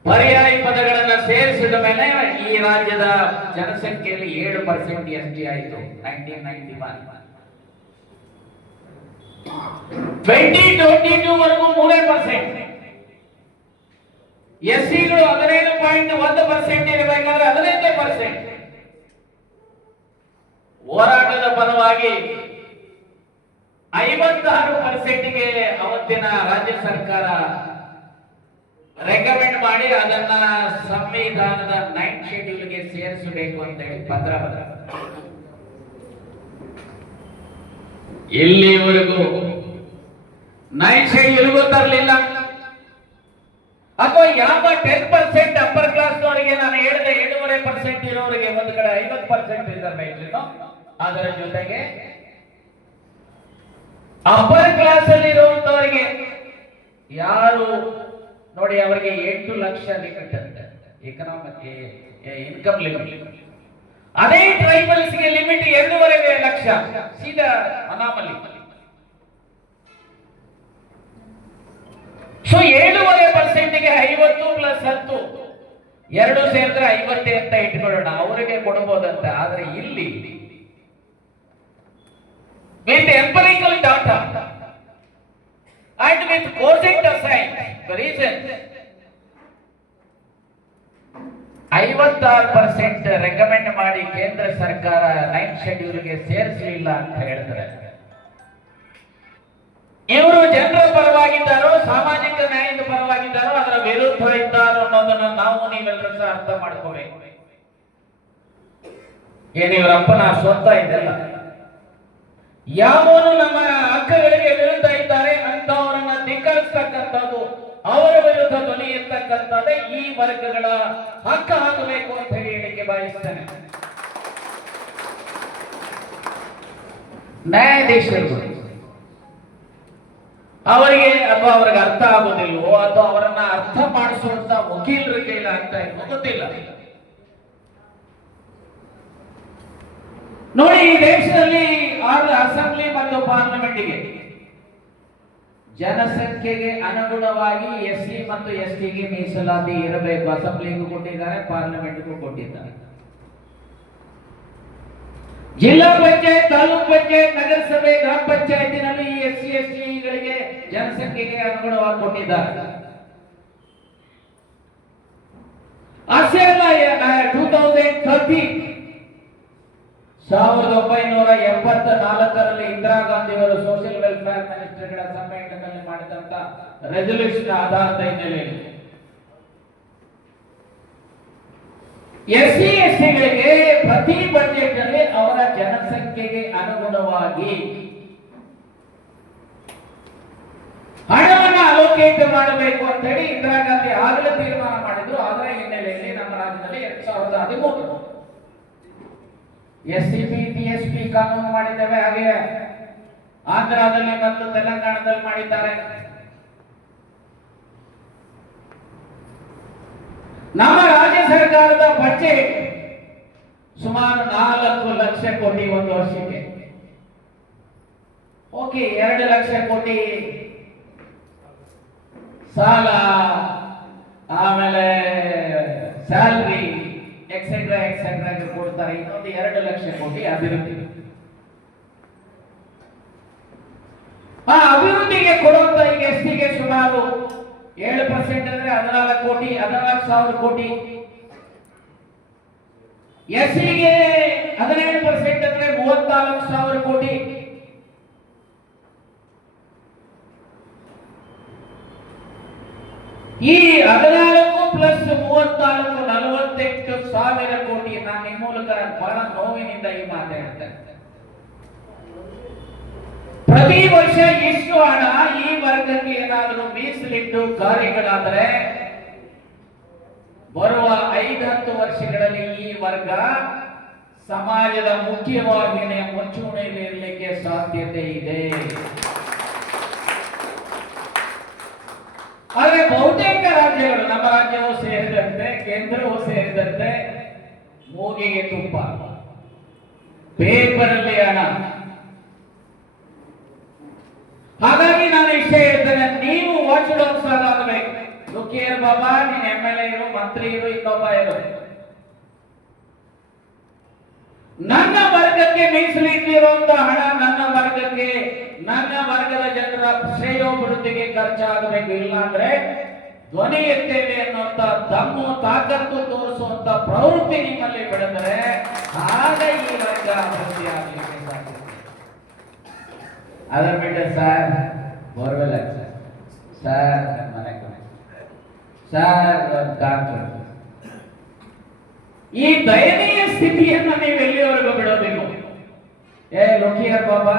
ಪರ್ಯಾಯ ಪದಗಳನ್ನು ಸೇರಿಸಿದ ಮೇಲೆ ಈ ರಾಜ್ಯದ ಜನಸಂಖ್ಯೆಯಲ್ಲಿ 7% ಎಸ್ಟಿ ಆಯಿತು. 1991 2022 ವರೆಗೂ 3% ಎಸ್ಸಿಗಳು 17.1% ಇರಬೇಕಾದ್ರೆ 15%. ಹೋರಾಟದ ಫಲವಾಗಿ 56%ಗೆ ಅವತ್ತಿನ ರಾಜ್ಯ ಸರ್ಕಾರ ರೆಕಮೆಂಡ್ ಮಾಡಿ ಅದನ್ನ ಸಂವಿಧಾನದ 9th ಶೆಡ್ಯೂಲ್ಗೆ ಸೇರಿಸಬೇಕು ಅಂತ ಹೇಳಿ ಪತ್ರ ಬರೆದ. ಇಲ್ಲಿವರೆಗೂ 9th ಶೆಡ್ಯೂಲ್ಗೂ ತರಲಿಲ್ಲ. ಅಥವಾ ಯಾವ 10% ಅಪ್ಪರ್ ಕ್ಲಾಸ್ ಅವರಿಗೆ ನಾನು ಹೇಳಿದೆ 7.5% ಇರೋರಿಗೆ ಒಂದು ಕಡೆ 50% ರಿಸರ್ವೇಶನ್, ಅದರ ಜೊತೆಗೆ ಅಪ್ಪರ್ ಕ್ಲಾಸ್ ಅಲ್ಲಿ ಇರುವಂತವರಿಗೆ ಯಾರು ನೋಡಿ ಅವರಿಗೆ 8 ಲಕ್ಷ ಲಿಮಿಟ್ ಅಂತ ಎಕನಾಮಿಕ್ ಇನ್ಕಮ್ ಲಿಮಿಟ್. ಅದೇ ಟ್ರೈಬಲ್ಸ್ ಗೆ ಲಿಮಿಟ್ 2.5 ಲಕ್ಷ, ಸೀದಾ ಅನಾಮಲಿ. ಸೊ 7.5%ಗೆ 50 + 10 ಎರಡು ಸೇರಿದ್ರೆ 50 ಅಂತ ಇಟ್ಕೊಳ್ಳೋಣ, ಅವರಿಗೆ ಕೊಡಬಹುದಂತೆ. ಆದ್ರೆ ಇಲ್ಲಿ with empirical data and with cogent aside the reason 56% recommend ಮಾಡಿ ಕೇಂದ್ರ ಸರ್ಕಾರ 9th ಶೆಡ್ಯೂಲ್ಗೆ ಸೇರಿಸಲಿಲ್ಲ ಅಂತ ಹೇಳಿದ್ರೆ, ಇವರು ಜನರ ಪರವಾಗಿದ್ದಾರೋ ಸಾಮಾಜಿಕ ನ್ಯಾಯದ ಪರವಾಗಿದ್ದಾರೋ ಅದರ ವಿರುದ್ಧ ಇದ್ದಾರೋ ಅನ್ನೋದನ್ನ ನಾವು ನೀವೆಲ್ಲರೂ ಸಹ ಅರ್ಥ ಮಾಡ್ಕೋಬೇಕು. ಏನಿವರಪ್ಪನ ಸ್ವಂತ ಇದೆಲ್ಲ, ಯಾವನು ನಮ್ಮ ಹಕ್ಕುಗಳಿಗೆ ವಿರುದ್ಧ ಇದ್ದಾರೆ ಅಂತವರನ್ನ ಧಿಕ್ಕರಿಸ್ತಕ್ಕಂಥದ್ದು, ಅವರ ವಿರುದ್ಧ ಧ್ವನಿ ಎತ್ತಕ್ಕಂಥದ್ದೇ ಈ ವರ್ಗಗಳ ಹಕ್ಕ ಆಗಬೇಕು ಅಂತ ಹೇಳಿಕೆ ಬಯಸ್ತೇನೆ. ನ್ಯಾಯಾಧೀಶರು ಅವರಿಗೆ ಅಥವಾ ಅವ್ರಿಗೆ ಅರ್ಥ ಆಗೋದಿಲ್ವೋ ಅಥವಾ ಅವರನ್ನ ಅರ್ಥ ಮಾಡಿಸುವಂತ ವಕೀಲರ ಕೈಲಿ ಆಗ್ತಾ ಇಲ್ವೋ ಗೊತ್ತಿಲ್ಲ. ನೋಡಿ, ಈ ದೇಶದಲ್ಲಿ ಅಸೆಂಬ್ಲಿ ಮತ್ತು ಪಾರ್ಲಿಮೆಂಟ್ಗೆ ಜನಸಂಖ್ಯೆಗೆ ಅನುಗುಣವಾಗಿ SC ಮತ್ತು ST ಗೆ ಮೀಸಲಾತಿ ಇರಬೇಕು. ಅಸೆಂಬ್ಲಿಗೂ ಕೊಟ್ಟಿದ್ದಾರೆ, ಪಾರ್ಲಿಮೆಂಟ್ಗೂ ಕೊಟ್ಟಿದ್ದಾರೆ. ಜಿಲ್ಲಾ ಪಂಚಾಯತ್, ತಾಲೂಕ್ ಪಂಚಾಯತ್, ನಗರಸಭೆ, ಗ್ರಾಮ ಪಂಚಾಯತಿನಲ್ಲಿ ಈ SC ST ಗಳಿಗೆ ಜನಸಂಖ್ಯೆಗೆ ಅನುಗುಣವಾಗಿ ಕೊಟ್ಟಿದ್ದಾರೆ. ಅಷ್ಟೇ ಅಲ್ಲ, 2030 1974ರಲ್ಲಿ ಇಂದಿರಾ ಗಾಂಧಿ ಅವರು ಸೋಷಿಯಲ್ ವೆಲ್ಫೇರ್ ಮಿನಿಸ್ಟರ್ಗಳ ಸಮ್ಮೇಳನದಲ್ಲಿ ಮಾಡಿದಂತ ರೆಸಲ್ಯೂಷನ್ ಆಧಾರದ ಹಿನ್ನೆಲೆಯಲ್ಲಿ SC ST ಗಳಿಗೆ ಪ್ರತಿ ಬಜೆಟ್ ನಲ್ಲಿ ಅವರ ಜನಸಂಖ್ಯೆಗೆ ಅನುಗುಣವಾಗಿ ಹಣವನ್ನು ಅಲೋಕೇಟ್ ಮಾಡಬೇಕು ಅಂತ ಹೇಳಿ ಇಂದಿರಾ ಗಾಂಧಿ ಆಗಲೇ ತೀರ್ಮಾನ ಮಾಡಿದ್ರು. ಅದರ ಹಿನ್ನೆಲೆಯಲ್ಲಿ ನಮ್ಮ ರಾಜ್ಯದಲ್ಲಿ 2013 SCP TSP ಕಾನೂನು ಮಾಡಿದ್ದೇವೆ. ಹಾಗೆ ಆಂಧ್ರದಲ್ಲಿ ಮತ್ತು ತೆಲಂಗಾಣದಲ್ಲಿ ಮಾಡಿದ್ದಾರೆ. ನಮ್ಮ ರಾಜ್ಯ ಸರ್ಕಾರದ ಬಜೆಟ್ ಸುಮಾರು 4 ಲಕ್ಷ ಕೋಟಿ ಒಂದು ವರ್ಷಕ್ಕೆ. ಓಕೆ, 2 ಲಕ್ಷ ಕೋಟಿ ಸಾಲ, ಆಮೇಲೆ ಸ್ಯಾಲರಿ ಎಕ್ಸೆಟ್ರಾ ಎಕ್ಸೆಟ್ರಾ ಕೊಡ್ತಾರೆ. ಇನ್ನೊಂದು 2 ಲಕ್ಷ ಕೋಟಿ ಅಭಿವೃದ್ಧಿ. ಆ ಅಭಿವೃದ್ಧಿಗೆ ಕೊಡುವಂತ ಈಗ ST ಗೆ ಸುಮಾರು 7% ಅಂದ್ರೆ 14 ಕೋಟಿ, 14,000 ಕೋಟಿ. SC ಗೆ 17% ಅಂದ್ರೆ 34,000 ಕೋಟಿ. ಈ 14 ಪ್ಲಸ್ 34 48,000 ಕೋಟಿ. ನಾನು ನಿಮ್ಮ ಮೂಲಕ ಬಹಳ ನೋವಿನಿಂದ ಈ ಮಾತಾಡ್ತೇನೆ. ಪ್ರತಿ ವರ್ಷ ಇಷ್ಟು ಹಣ ಈ ವರ್ಗಕ್ಕೆ ಏನಾದರೂ ಮೀಸಲಿಟ್ಟು ಕಾರ್ಯಗಳಾದರೆ ಬರುವ 5-10 ವರ್ಷಗಳಲ್ಲಿ ಈ ವರ್ಗ ಸಮಾಜದ ಮುಖ್ಯವಾಹಿನಿಯ ಮುಂಚೂಣಿಯಲ್ಲಿ ಇರಲಿಕ್ಕೆ ಸಾಧ್ಯತೆ ಇದೆ. ಆದರೆ ಬಹುತೇಕ ರಾಜ್ಯಗಳು, ನಮ್ಮ ರಾಜ್ಯವೂ ಸೇರಿದಂತೆ ಕೇಂದ್ರವೂ ಸೇರಿದಂತೆ, ಮೂಗಿಗೆ ತುಪ್ಪ, ಪೇಪರಲ್ಲಿ ಹಣ. ಹಾಗಾಗಿ ನಾನು ಇಷ್ಟ ಹೇಳ್ತೇನೆ, ನೀವು ವಾಚ್ ಡಾಗ್ಸ್ ಆಗಬೇಕು. ಲುಕಿಯರ್ ಬಾಬಾ, ನೀನ್ MLA ಇರು, ಮಂತ್ರಿ ಇರು, ಇನ್ನೊಬ್ಬ ಇರು, ನನ್ನ ವರ್ಗಕ್ಕೆ ಮೀಸಲಿಟ್ಟಿರುವಂತ ಹಣ ನನ್ನ ವರ್ಗಕ್ಕೆ, ನನ್ನ ವರ್ಗದ ಜನರ ಶ್ರೇಯೋಭಿವೃದ್ಧಿಗೆ ಖರ್ಚಾಗಬೇಕು. ಇಲ್ಲ ಅಂದ್ರೆ ಧ್ವನಿ ಎತ್ತೇವೆ ಅನ್ನುವಂತ ದಮ್ಮು ತಾಕತ್ತು ತೋರಿಸುವಂತ ಪ್ರವೃತ್ತಿ ನಿಮ್ಮಲ್ಲಿ ಬೆಳೆದರೆ ಆಗ ಈ ವರ್ಗ ಅಭಿವೃದ್ಧಿ ಆಗಲಿಕ್ಕೆ ಸಾಧ್ಯ. ಅದರ ಬಿಟ್ಟರೆ ಸರ್ ಬೋರ್ವೆಲ್ ಸರ್ ಮನೆ ಸರ್ ಡಾಕ್ಟರ್, ಈ ದಯನೀಯ ಸ್ಥಿತಿಯನ್ನು ನೀವು ಎಲ್ಲಿವರೆಗೂ ಬಿಡೋದಿಲ್ಲ. ಲೋಕಿಯರ್ ಬಾಬಾ,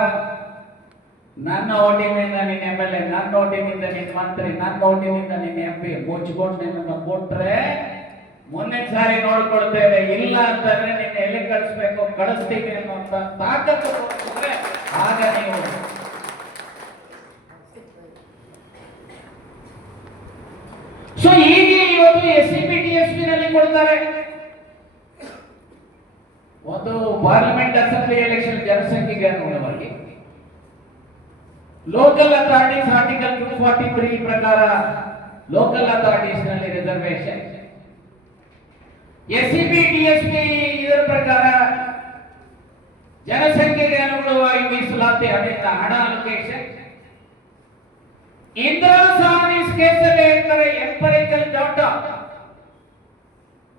ನನ್ನ ಓಟಿನಿಂದ ನಿನ್ನ MLA, ನನ್ನ ಓಟಿನಿಂದ ನಿನ್ನ ಮಂತ್ರಿ, ನನ್ನ ಓಟಿನಿಂದ ನಿನ್ನ MP ಮುಚ್ಚಿಕೊಂಡು ನಿನ್ನನ್ನು ಕೊಟ್ರೆ ಮುಂದಿನ ಸಾರಿ ನೋಡ್ಕೊಳ್ತೇವೆ. ಇಲ್ಲ ಅಂತಂದ್ರೆ ನಿನ್ನ ಎಲ್ಲಿ ಕಳಿಸ್ಬೇಕು ಕಳಿಸ್ತೀವಿ ಅನ್ನುವಂತ ತಾಕತ್ತು ತೋರಿಸಿದ್ರೆ ಆಗ ನೀವು ಸೊ ಈಗ ಇವತ್ತು SCP TSP ನಲ್ಲಿ ಕೊಡ್ತಾರೆ. ಒಂದು ಪಾರ್ಲಿಮೆಂಟ್ ಅಸೆಂಬ್ಲಿ ಎಲೆಕ್ಷನ್ ಜನಸಂಖ್ಯೆಗೆ ಅನುಗುಣವಾಗಿ ಲೋಕಲ್ ಅಥಾರಿಟೀಸ್ ಆರ್ಟಿಕಲ್ 243 ಪ್ರಕಾರ ಲೋಕಲ್ ಅಥಾರಿಟೀಸ್ ನಲ್ಲಿ ರಿಸರ್ವೇಶನ್, SCB DSP ಇದರ ಪ್ರಕಾರ ಜನಸಂಖ್ಯೆಗೆ ಅನುಗುಣವಾಗಿ ಮೀಸಲಾತಿ ಅದರಿಂದ ಹಣ ಅಲೋಕೇಶನ್. ಇಂದಿರಾ ಸಾಹನಿ ಕೇಸಲ್ಲಿ ಹೇಳ್ತಾರೆ empirical data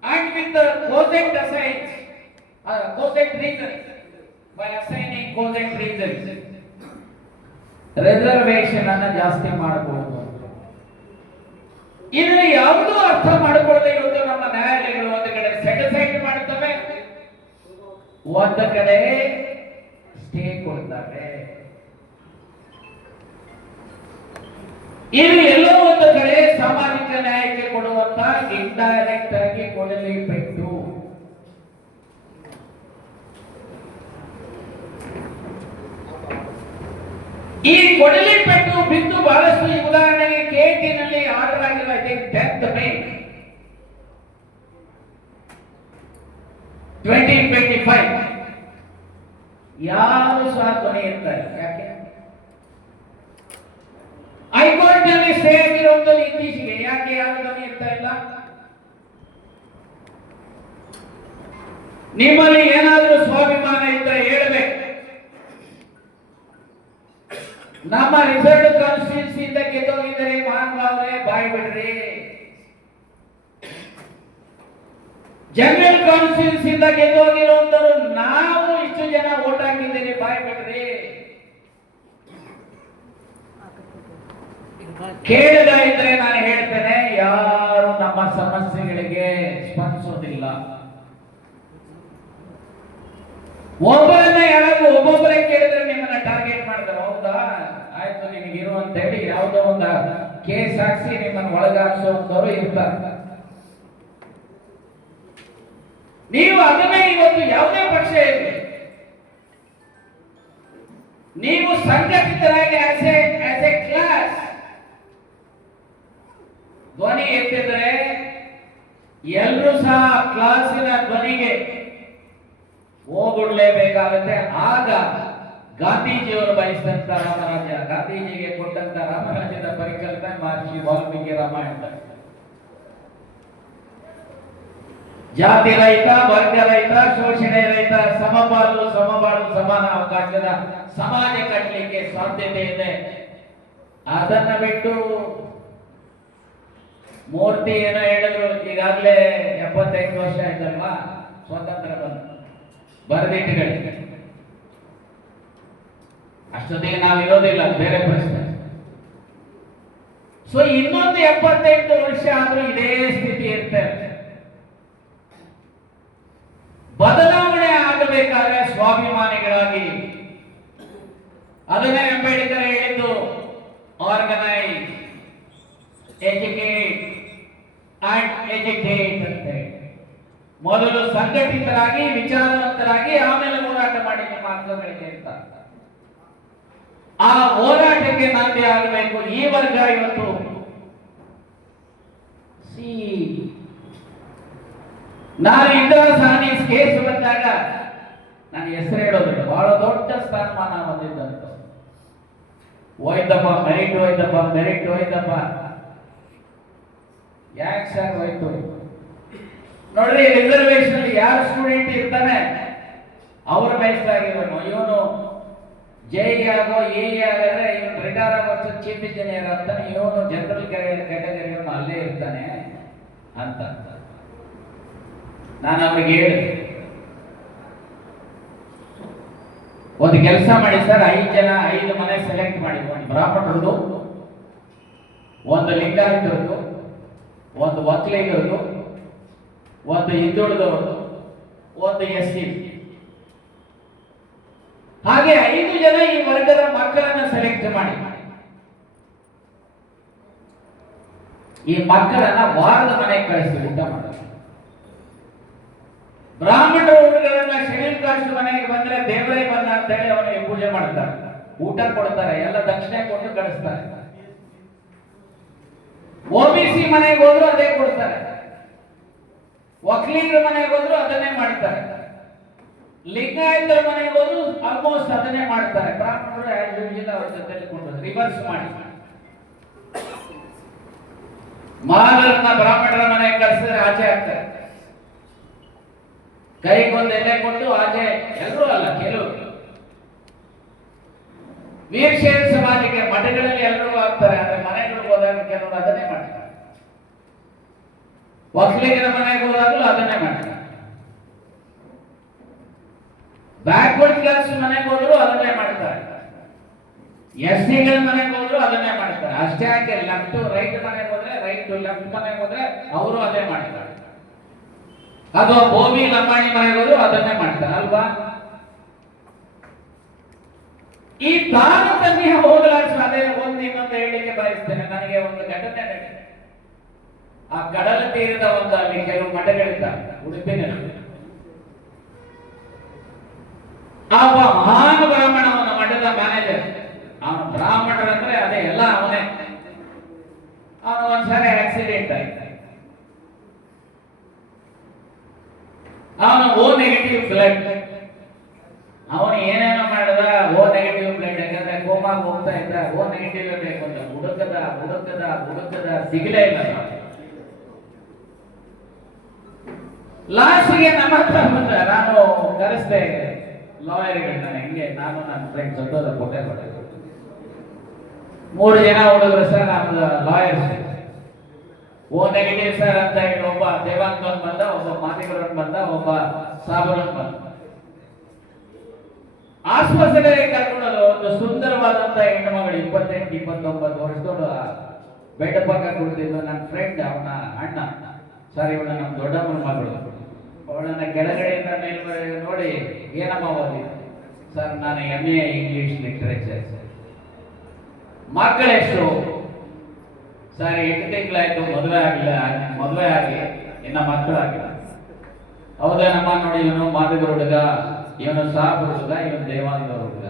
and with the quotient assigns quotient reasons by assigning quotient reasons reservation ಅನ್ನ ಜಾಸ್ತಿ ಮಾಡಬಹುದು. ಇದನ್ನ ಯಾವುದೂ ಅರ್ಥ ಮಾಡಿಕೊಳ್ಳದೆ ಇವತ್ತು ನಮ್ಮ ನ್ಯಾಯಾಲಯಗಳು ಒಂದು ಕಡೆ ಸೆಟಿಸೈಡ್ ಮಾಡ್ತವೆ, ಒಂದು ಕಡೆ ಸ್ಟೇ ಕೊಡ್ತವೆ. ಇದು ಎಲ್ಲೋ ಒಂದು ಕಡೆ ಸಾಮಾಜಿಕ ನ್ಯಾಯಕ್ಕೆ ಕೊಡುವಂತ ಇಂಡೈರೆಕ್ಟ್ ಆಗಿ ಕೊಡಲಿ ಪೆಟ್ಟು. ಈ ಕೊಡಲಿ ಪೆಟ್ಟು ಬಿದ್ದು ಬಹಳಷ್ಟು, ಈ ಉದಾಹರಣೆಗೆ KT ಆರ್ಡರ್ ಆಗಿಲ್ಲ, ಐ ಥಿಂಕ್ 10th May 2025 ಯಾರು ಸಹ ಧ್ವನಿ ಇರ್ತಾರೆ. ಯಾಕೆ ಹೈಕೋರ್ಟ್ ನಲ್ಲಿ ಸ್ಟೇ ಆಗಿರುವುದು ಇತ್ತೀಚೆಗೆ, ಯಾಕೆ ಯಾರು ಧ್ವನಿ ಇರ್ತಾ ಇಲ್ಲ? ನಿಮ್ಮಲ್ಲಿ ಏನಾದರೂ ಸ್ವಾಭಿಮಾನ ಇದ್ದರೆ ಹೇಳಬೇಕು. ನಮ್ಮ ರಿಸರ್ವ್ ಕಾನ್ಸ್ಟಿಟ್ಯೂನ್ಸಿ ಇಂದ ಗೆದ್ದೋಗಿದ್ದಾರೆ ಮಾನ್ವಾವ್ರೆ, ಬಾಯ್ ಬಿಡ್ರಿ. ಜನರಲ್ ಕಾನ್ಸ್ಟಿಟ್ಯೂನ್ಸಿ ಇಂದ ಗೆದ್ದೋಗಿರುವಂತರು ನಾವು ಇಷ್ಟು ಜನ ವೋಟ್ ಹಾಕಿದ್ದೀರಿ, ಬಾಯ್ ಬಿಡ್ರಿ. ಕೇಳದ ಇದ್ರೆ ನಾನು ಹೇಳ್ತೇನೆ, ಯಾರು ನಮ್ಮ ಸಮಸ್ಯೆಗಳಿಗೆ ಸ್ಪಂದಿಸೋದಿಲ್ಲ. ಒಬ್ಬರನ್ನ ಯಾರಾದ್ರೂ ಒಬ್ಬೊಬ್ಬರೇ ಕೇಳಿದ್ರೆ ನಿಮ್ಮನ್ನ ಟಾರ್ಗೆಟ್ ಮಾಡ್ತಾರೆ. ಹೌದಾ, ಆಯ್ತು ನಿಮಗಿರು ಅಂತ ಹೇಳಿ ಯಾವುದೋ ಒಂದು ಕೇಸ್ ಹಾಕ್ಸಿ ನಿಮ್ಮನ್ನು ಒಳಗಾಕ್ಸುವಂತವ್ರು ಇರ್ತಾರೆ. ನೀವು ಅದನ್ನೇ ಇವತ್ತು ಯಾವುದೇ ಪಕ್ಷ ಇರಲಿ, ನೀವು ಸಂಘಟಿತರಾಗಿ ಆಸ್ ಎ ಕ್ಲಾಸ್ ಧ್ವನಿ ಎತ್ತಿದ್ರೆ ಎಲ್ಲರೂ ಸಹ ಕ್ಲಾಸಿನ ಧ್ವನಿಗೆ ಹೋಗುಡ್ಲೇಬೇಕಾಗುತ್ತೆ. ಆಗ ಗಾಂಧೀಜಿಯವರು ಬಯಸಿದಂತ ರಾಮರಾಜ್ಯ, ಗಾಂಧೀಜಿಗೆ ಕೊಟ್ಟಂತ ರಾಮರಾಜ್ಯದ ಪರಿಕಲ್ಪನೆ ಮಹರ್ಷಿ ವಾಲ್ಮೀಕಿ ರಾಮಾಯಣ. ಜಾತಿ ರಹಿತ, ವರ್ಗ ರಹಿತ, ಶೋಷಣೆ ರಹಿತ, ಸಮಪಾಲು ಸಮಬಾಳು ಸಮಾನ ಅವಕಾಶದ ಸಮಾಜ ಕಟ್ಟಲಿಕ್ಕೆ ಸಾಧ್ಯತೆ ಇದೆ. ಅದನ್ನ ಬಿಟ್ಟು ಮೂರ್ತಿ ಏನೋ ಹೇಳಿದ್ರು, ಈಗಾಗಲೇ 75 ವರ್ಷ ಆಯ್ತಲ್ವಾ ಸ್ವಾತಂತ್ರ್ಯ ಬಂದು, ಬರೆದಿಟ್ಟುಗಳಿಗೆ ಅಷ್ಟೊತ್ತಿಗೆ ನಾವು ಇರೋದಿಲ್ಲ, ಬೇರೆ ಪ್ರಶ್ನೆ. ಸೊ ಇನ್ನೊಂದು 78 ವರ್ಷ ಆದ್ರೂ ಇದೇ ಸ್ಥಿತಿ ಇರ್ತದೆ. ಬದಲಾವಣೆ ಆಗಬೇಕಾದ್ರೆ ಸ್ವಾಭಿಮಾನಿಗಳಾಗಿ, ಅದನ್ನೇ ಅಂಬೇಡ್ಕರ್ ಹೇಳಿದ್ದು, ಆರ್ಗನೈಸ್, ಎಜುಕೇಟ್ ಅಂಡ್ ಎಜುಕೇಟ್ ಅಂತ ಹೇಳಿ. ಮೊದಲು ಸಂಘಟಿತರಾಗಿ, ವಿಚಾರವಂತರಾಗಿ, ಆಮೇಲೆ ಹೋರಾಟ ಮಾಡಿ ನಿಮ್ಮ ಹಕ್ಕುಗಳಿಗೆ ಅಂತ. ಆ ಹೋರಾಟಕ್ಕೆ ನಾಂದಿ ಆಗಬೇಕು ಈ ವರ್ಗ. ಇವತ್ತು ನಾನು ಇಂದಿರಾ ಸಾಹನಿ ಕೇಸ್ ಬಂದಾಗ ನಾನು ಹೆಸರು ಹೇಳೋದಿಲ್ಲ, ಬಹಳ ದೊಡ್ಡ ಸ್ಥಾನಮಾನ ಬಂದಿದ್ದಂತ. ಹೋಯ್ತಪ್ಪ ಮೆರಿಟ್, ಹೋಯ್ತಪ್ಪ ಮೆರಿಟ್, ಹೋಯ್ತಪ್ಪ. ಯಾಕೆ ಸರ್ ಹೋಯ್ತು? ನೋಡ್ರಿ, ರಿಸರ್ವೇಶನ್ ಯಾರು ಸ್ಟೂಡೆಂಟ್ ಇರ್ತಾನೆ ಅವ್ರ ಬೇಸಾಗಿರೋನು. ಇವನು JE ಆಗೋ AE ಆಗಿದ್ರೆ ಇವನು ರಿಟೈರ್ ಆಗೋ ಚೀಫ್ ಇಂಜಿನಿಯರ್ ಆಗ್ತಾನೆ, ಇವನು ಜನರಲ್ ಕ್ಯಾಟಗರಿ ಇವನು ಅಲ್ಲೇ ಇರ್ತಾನೆ ಅಂತ ನಾನು ಅವ್ರಿಗೆ ಹೇಳಿದೆ. ಒಂದು ಕೆಲಸ ಮಾಡಿ ಸರ್, 5 ಮನೆ ಸೆಲೆಕ್ಟ್ ಮಾಡಿ, ಒಂದು ಬ್ರಾಹ್ಮಣರದು, ಒಂದು ಲಿಂಗಾಯತರದು, ಒಂದು ಒಕ್ಕಲಿಗರದು, ಒಂದು ಹಿಂದುಳಿದವ್ರದ್ದು, ಒಂದು SC. ಹಾಗೆ 5 ಜನ ಈ ವರ್ಗದ ಮಕ್ಕಳನ್ನ ಸೆಲೆಕ್ಟ್ ಮಾಡಿ, ಈ ಮಕ್ಕಳನ್ನ ವಾರದ ಮನೆಗೆ ಕಳಿಸಿ ಊಟ ಮಾಡೋದು. ಬ್ರಾಹ್ಮಣರ ಊರುಗಳನ್ನ ಶೆಡ್ಯೂಲ್ ಕಾಸ್ಟ್ ಮನೆಗೆ ಬಂದ್ರೆ ದೇವರೇ ಬಂದ ಅಂತ ಹೇಳಿ ಅವನಿಗೆ ಪೂಜೆ ಮಾಡ್ತಾರೆ, ಊಟ ಕೊಡ್ತಾರೆ, ಎಲ್ಲ ದಕ್ಷಿಣೆ ಕೊಟ್ಟು ಕಳಿಸ್ತಾರೆ. OBC ಮನೆಗೆ ಹೋದ್ರು ಅದೇ ಕೊಡ್ತಾರೆ, ಒಕ್ಕಲಿಗರ ಮನೆಗೆ ಹೋದ್ರು ಅದನ್ನೇ ಮಾಡ್ತಾರೆ, ಲಿಂಗಾಯತರ ಮನೆಗೆ ಹೋದ್ರು ಆಲ್ಮೋಸ್ಟ್ ಅದನ್ನೇ ಮಾಡ್ತಾರೆ. ಬ್ರಾಹ್ಮಣರು ಅವ್ರ ಜೊತೆಲಿ ಕೊಂಡು ರಿವರ್ಸ್ ಮಾಡಿ ಮಾಲರನ್ನ ಬ್ರಾಹ್ಮಣರ ಮನೆಗೆ ಕಳಿಸಿದ್ರೆ ಆಚೆ ಆಗ್ತಾರೆ. ಕೈಗೊಂದು ಎಲೆ ಕೊಟ್ಟು ಆಚೆ ಎಲ್ಲರೂ ಅಲ್ಲ, ಕೆಲವು ವೀರಶೈವ ಸಮಾಜಕ್ಕೆ ಮಠಗಳಲ್ಲಿ ಎಲ್ಲರೂ ಆಗ್ತಾರೆ, ಆದ್ರೆ ಮನೆಗಳಿಗೆ ಹೋದಾಗ ಕೆಲವರು ಅದನ್ನೇ ಮಾಡ್ತಾರೆ. ಒಕ್ಕಲಿಗರ ಮನೆಗೆ ಹೋದಾಗಲೂ ಅದನ್ನೇ ಮಾಡ್ತಾರೆ. ಬ್ಯಾಕ್ವರ್ಡ್ ಕ್ಲಾಸ್ ಮನೆಗೆ ಹೋದ್ರು ಅದನ್ನೇ ಮಾಡ್ತಾರೆ. ಎಸ್ಸಿಗಳ ಮನೆಗೆ ಹೋದ್ರು ಅದನ್ನೇ ಮಾಡ್ತಾರೆ. ಅಷ್ಟೇ ಯಾಕೆ ಲೆಫ್ಟ್ ರೈಟ್ ಮನೆಗೆ ಹೋದ್ರೆ ರೈಟ್, ಲೆಫ್ಟ್ ಮನೆಗೆ ಹೋದ್ರೆ ಅವರು ಅದೇ ಮಾಡ್ತಾರೆ. ಅದು ಭೂಮಿ ಲಂಬಾಣಿ ಮನೆಗೆ ಹೋದ್ರು ಅದನ್ನೇ ಮಾಡ್ತಾರೆ ಅಲ್ವಾ? ಈ ತಾರತಮ್ಯ ಹೋಗಲಾಡಿಸ ಅದೇ ಇನ್ನೊಂದು ಹೇಳಲಿಕ್ಕೆ ಬಯಸ್ತೇನೆ. ನನಗೆ ಒಂದು ಘಟನೆ ನಡೆದಿದೆ. ಆ ಕಡಲ ತೀರದ ಒಂದು ಅಲ್ಲಿ ಕೆಲವು ಮಠಗಳಿದ್ದಾವೆ ಉಡುಪಿನಲ್ಲಿ. ಆ ಮಹಾನ್ ಬ್ರಾಹ್ಮಣ ಒಂದು ಮಠದ ಮ್ಯಾನೇಜರ್, ಅವನು ಬ್ರಾಹ್ಮಣರಂದ್ರೆ ಅದೇ ಎಲ್ಲ ಅವನೇ. ಅವನು ಒಂದ್ಸರಿ ಆಕ್ಸಿಡೆಂಟ್ ಆಯ್ತು. ಅವನು ಓ ನೆಗೆಟಿವ್ ಬ್ಲಡ್, ಅವನು ಏನೇನೋ ಮಾಡಿದ ಓ ನೆಗೆಟಿವ್ ಬ್ಲಡ್, ಯಾಕಂದ್ರೆ ಕೋಮಾಗ ಹೋಗ್ತಾ ಇದ್ದ. ಓ ನೆಗೆಟಿವ್ ಬೇಕು ಅಂತ ಹುಡುಕದ ಸಿಗಲೇ ಇಲ್ಲ. ಲಾಸ್ಟ್ಗೆ ನಮ್ಮ ಹತ್ರ ಬಂದ, ನಾನು ಕರೆಸ್ದೆ ಲಾಯರ್ಗಳನ್ನ. ಹಿಂಗೆ ನಾನು ನನ್ನ ಫ್ರೆಂಡ್ ಸಂತೋಷ ಕೊಟ್ಟೆ ಕೊಟ್ಟೆ 3 ಜನ ಹುಡುಗರು ಸರ್, ನಮ್ದು ಲಾಯರ್ಸ್. ಓ ನೆಗೆಟಿವ್ ಸರ್ ಅಂತ ಹೇಳಿ ಒಬ್ಬ ದೇವಾಂಗ್ ಬಂದ, ಒಬ್ಬ ಮಾತಿಗರನ್ ಬಂದ, ಒಬ್ಬ ಸಾಬರನ್ ಬಂದ. ಆಸ್ಪತ್ರೆಗೆ ಕರ್ಕೊಂಡು ಒಂದು ಸುಂದರವಾದಂತ ಹೆಣ್ಣು ಮಗಳು 28-29 ವರ್ಷದೋಳು ಬೆಡ್ ಪಕ್ಕ ಕುಳಿತಿದ್ದು. ನನ್ನ ಫ್ರೆಂಡ್, ಅವನ ಅಣ್ಣ, ಸರ್ ಇವಳ ನಮ್ಮ ದೊಡ್ಡಮ್ಮನ ಮಗಳು. ಅವಳನ್ನ ಕೆಳಗಡೆಯಿಂದ ಮೇಲ್ಗಡೆ ನೋಡಿ, ಏನಮ್ಮ ಓದಿ? ಸರ್ ನಾನು MA ಇಂಗ್ಲಿಷ್ ಲಿಟರೇಚರ್. ಮಕ್ಕಳೆಷ್ಟು? ಸರ್ 8 ತಿಂಗಳಾಯ್ತು, ಮದುವೆ ಆಗಿ ಇನ್ನ ಮಕ್ಕಳಾಗಿಲ್ಲ. ಹೌದೇನಮ್ಮ? ನೋಡಿ, ಇವನು ಮಾದಿಗ ಹುಡುಗ, ಇವನು ಸಾಬ್ ಹುಡುಗ, ಇವನು ದೇವಾಂಗ ಹುಡುಗ.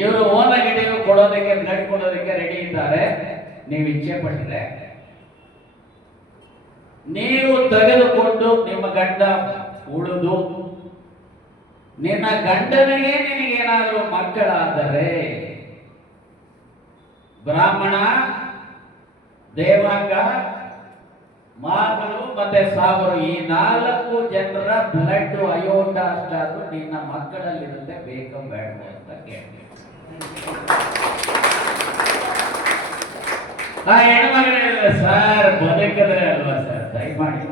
ಇವರು ಓ ನೆಗೆಟಿವ್ ಕೊಡೋದಕ್ಕೆ, ಬ್ಲಡ್ ಕೊಡೋದಕ್ಕೆ ರೆಡಿ ಇದ್ದಾರೆ. ನೀವು ಇಚ್ಛೆ ಪಟ್ಟಿದ್ರೆ ನೀವು ತೆಗೆದುಕೊಂಡು ನಿಮ್ಮ ಗಂಡ ಉಳಿದು ನಿನ್ನ ಗಂಡನಿಗೆ ನಿನಗೇನಾದರೂ ಮಕ್ಕಳಾದರೆ, ಬ್ರಾಹ್ಮಣ, ದೇವಾಂಗ, ಮಾತರು ಮತ್ತೆ ಸಾಬರು, ಈ 4 ಜನರ ಬ್ಲಡ್ ಅಯೋಟ ಅಷ್ಟಾದ್ರೂ ನಿನ್ನ ಮಕ್ಕಳಲ್ಲಿರುತ್ತೆ, ಬೇಕೋ ಬೇಡ ಅಂತ ಕೇಳಿ. ಆ ಹೆಣ್ಮಗಳು ಹೇಳಿದ್ರೆ, ಸರ್ ಬದುಕಿದ್ರೆ ಅಲ್ವಾ ಸರ್, ದಯಮಾಡಿ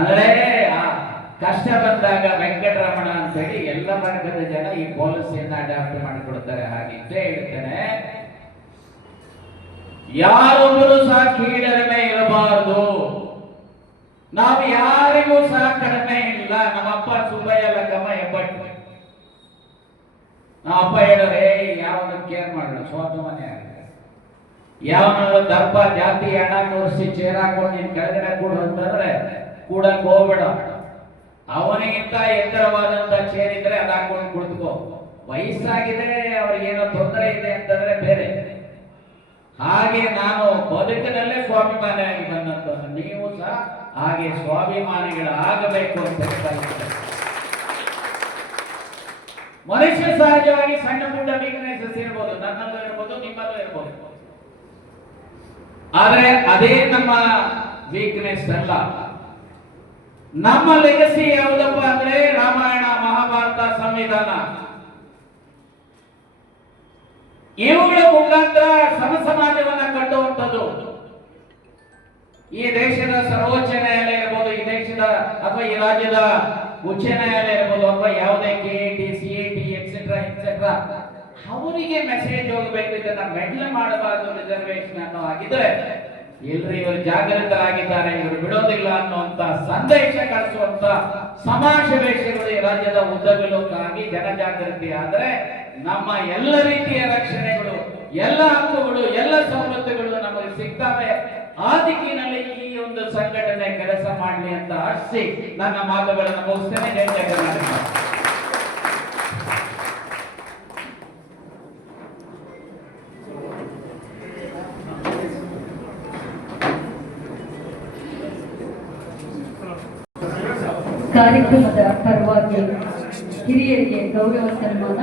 ಅಂದ್ರೆ ಆ ಕಷ್ಟ ಬಂದಾಗ ವೆಂಕಟರಮಣ ಅಂತ ಹೇಳಿ ಎಲ್ಲ ವರ್ಗದ ಜನ ಈ ಪಾಲಿಸಿಯನ್ನ ಅಡಾಪ್ಟ್ ಮಾಡಿಕೊಡ್ತಾರೆ. ಹಾಗಿದ್ದೇ ಹೇಳ್ತೇನೆ, ಯಾರೊಬ್ಬರು ಸಹ ಕೀಳರಿಮೆ ಇರಬಾರದು. ನಾವು ಯಾರಿಗೂ ಸಹ ಕಡಿಮೆ ಇಲ್ಲ. ನಮ್ಮಪ್ಪ ಸುಬ್ಬಯ್ಯ ಲಕ್ಕಮ್ಮ ಹೆಬ್ಬಟ್ಟು. ನಮ್ಮಪ್ಪ ಹೇಳೋರೆ, ಯಾವನು ಕೇರ್ ಮಾಡೋಣ, ಸ್ವಂತ ಮನೆ ಆಗಿದೆ. ಯಾವನಾದ್ರು ದಪ್ಪ ಜಾತಿ ಹಣ ತೋರಿಸಿ ಚೇರ್ ಹಾಕೊಂಡು ನೀನ್ ಕೆಳಗಡೆ ಕೂಡು ಅಂತಂದ್ರೆ ಕೂಡಕ್ ಹೋಗ್ಬೇಡ. ಅವನಿಗಿಂತ ಎತ್ತರವಾದಂತ ಚೇರ್ ಇದ್ರೆ ಅದ್ ಹಾಕೊಂಡು ಕುಳಿತುಕೋ. ವಯಸ್ಸಾಗಿದೆ, ಅವ್ರಿಗೇನೋ ತೊಂದರೆ ಇದೆ ಅಂತಂದ್ರೆ ಬೇರೆ. ಹಾಗೆ ನಾನು ಬದುಕಿನಲ್ಲೇ ಸ್ವಾಭಿಮಾನಿಯಾಗಿ ಬಂದಂತ ನೀವು ಸಹ ಹಾಗೆ ಸ್ವಾಭಿಮಾನಿಗಳಾಗಬೇಕು ಅಂತ ಹೇಳ್ತಾರೆ. ಮನುಷ್ಯ ಸಹಜವಾಗಿ ಸಣ್ಣ ಪುಟ್ಟ ವೀಕ್ನೆಸಸ್ ಇರ್ಬೋದು, ನನ್ನಲ್ಲೂ ಇರ್ಬೋದು, ನಿಮ್ಮಲ್ಲೂ ಇರ್ಬೋದು. ಆದ್ರೆ ಅದೇ ನಮ್ಮ ವೀಕ್ನೆಸ್ ಅಲ್ಲ. ನಮ್ಮ ಲೆಗಸಿ ಯಾವುದಪ್ಪ ಅಂದ್ರೆ ರಾಮಾಯಣ, ಮಹಾಭಾರತ, ಸಂವಿಧಾನ. ಇವುಗಳ ಮುಖಾಂತರ ಸಮ ಸಮಾಜವನ್ನ ಕಟ್ಟುವಂಥದ್ದು. ಈ ದೇಶದ ಸರ್ವೋಚ್ಚ ನ್ಯಾಯಾಲಯ ಇರ್ಬೋದು, ಈ ದೇಶದ ಅಥವಾ ಈ ರಾಜ್ಯದ ಉಚ್ಚ ನ್ಯಾಯಾಲಯ ಇರ್ಬೋದು, ಅಥವಾ ಯಾವುದೇ KAT, CAT ಎಕ್ಸೆಟ್ರಾ ಅವರಿಗೆ ಮೆಸೇಜ್ ಹೋಗಬೇಕು, ಇದನ್ನ ಮೆಡ್ಲ್ ಮಾಡಬಾರದು ರಿಸರ್ವೇಶನ್ ಅನ್ನೋ ಆಗಿದ್ರೆ, ಇಲ್ರಿ ಇವರು ಜಾಗೃತರಾಗಿದ್ದಾರೆ, ಇವರು ಬಿಡೋದಿಲ್ಲ ಅನ್ನುವಂತ ಸಂದೇಶ ಕಳಿಸುವಂತ ಸಮಾವೇಶಗಳು ಈ ರಾಜ್ಯದ ಉದ್ದಗಲಕ್ಕಾಗಿ ಜನಜಾಗೃತಿ ಆದ್ರೆ ನಮ್ಮ ಎಲ್ಲ ರೀತಿಯ ರಕ್ಷಣೆಗಳು, ಎಲ್ಲ ಹಕ್ಕುಗಳು, ಎಲ್ಲ ಸವಲತ್ತುಗಳು ನಮಗೆ ಸಿಗ್ತವೆ. ಆ ದಿಕ್ಕಿನಲ್ಲಿ ಈ ಒಂದು ಸಂಘಟನೆ ಕೆಲಸ ಮಾಡಲಿ ಅಂತ ಆಶಿಸಿ ನನ್ನ ಮಾತುಗಳನ್ನು ಮುಗಿಸ್ತೇನೆ. ಜೈ ಜಯ ಕರ್ನಾಟಕ. ಕಾರ್ಯಕ್ರಮದ ಪರವಾಗಿ ಹಿರಿಯರಿಗೆ ಗೌರವ ಸನ್ಮಾನ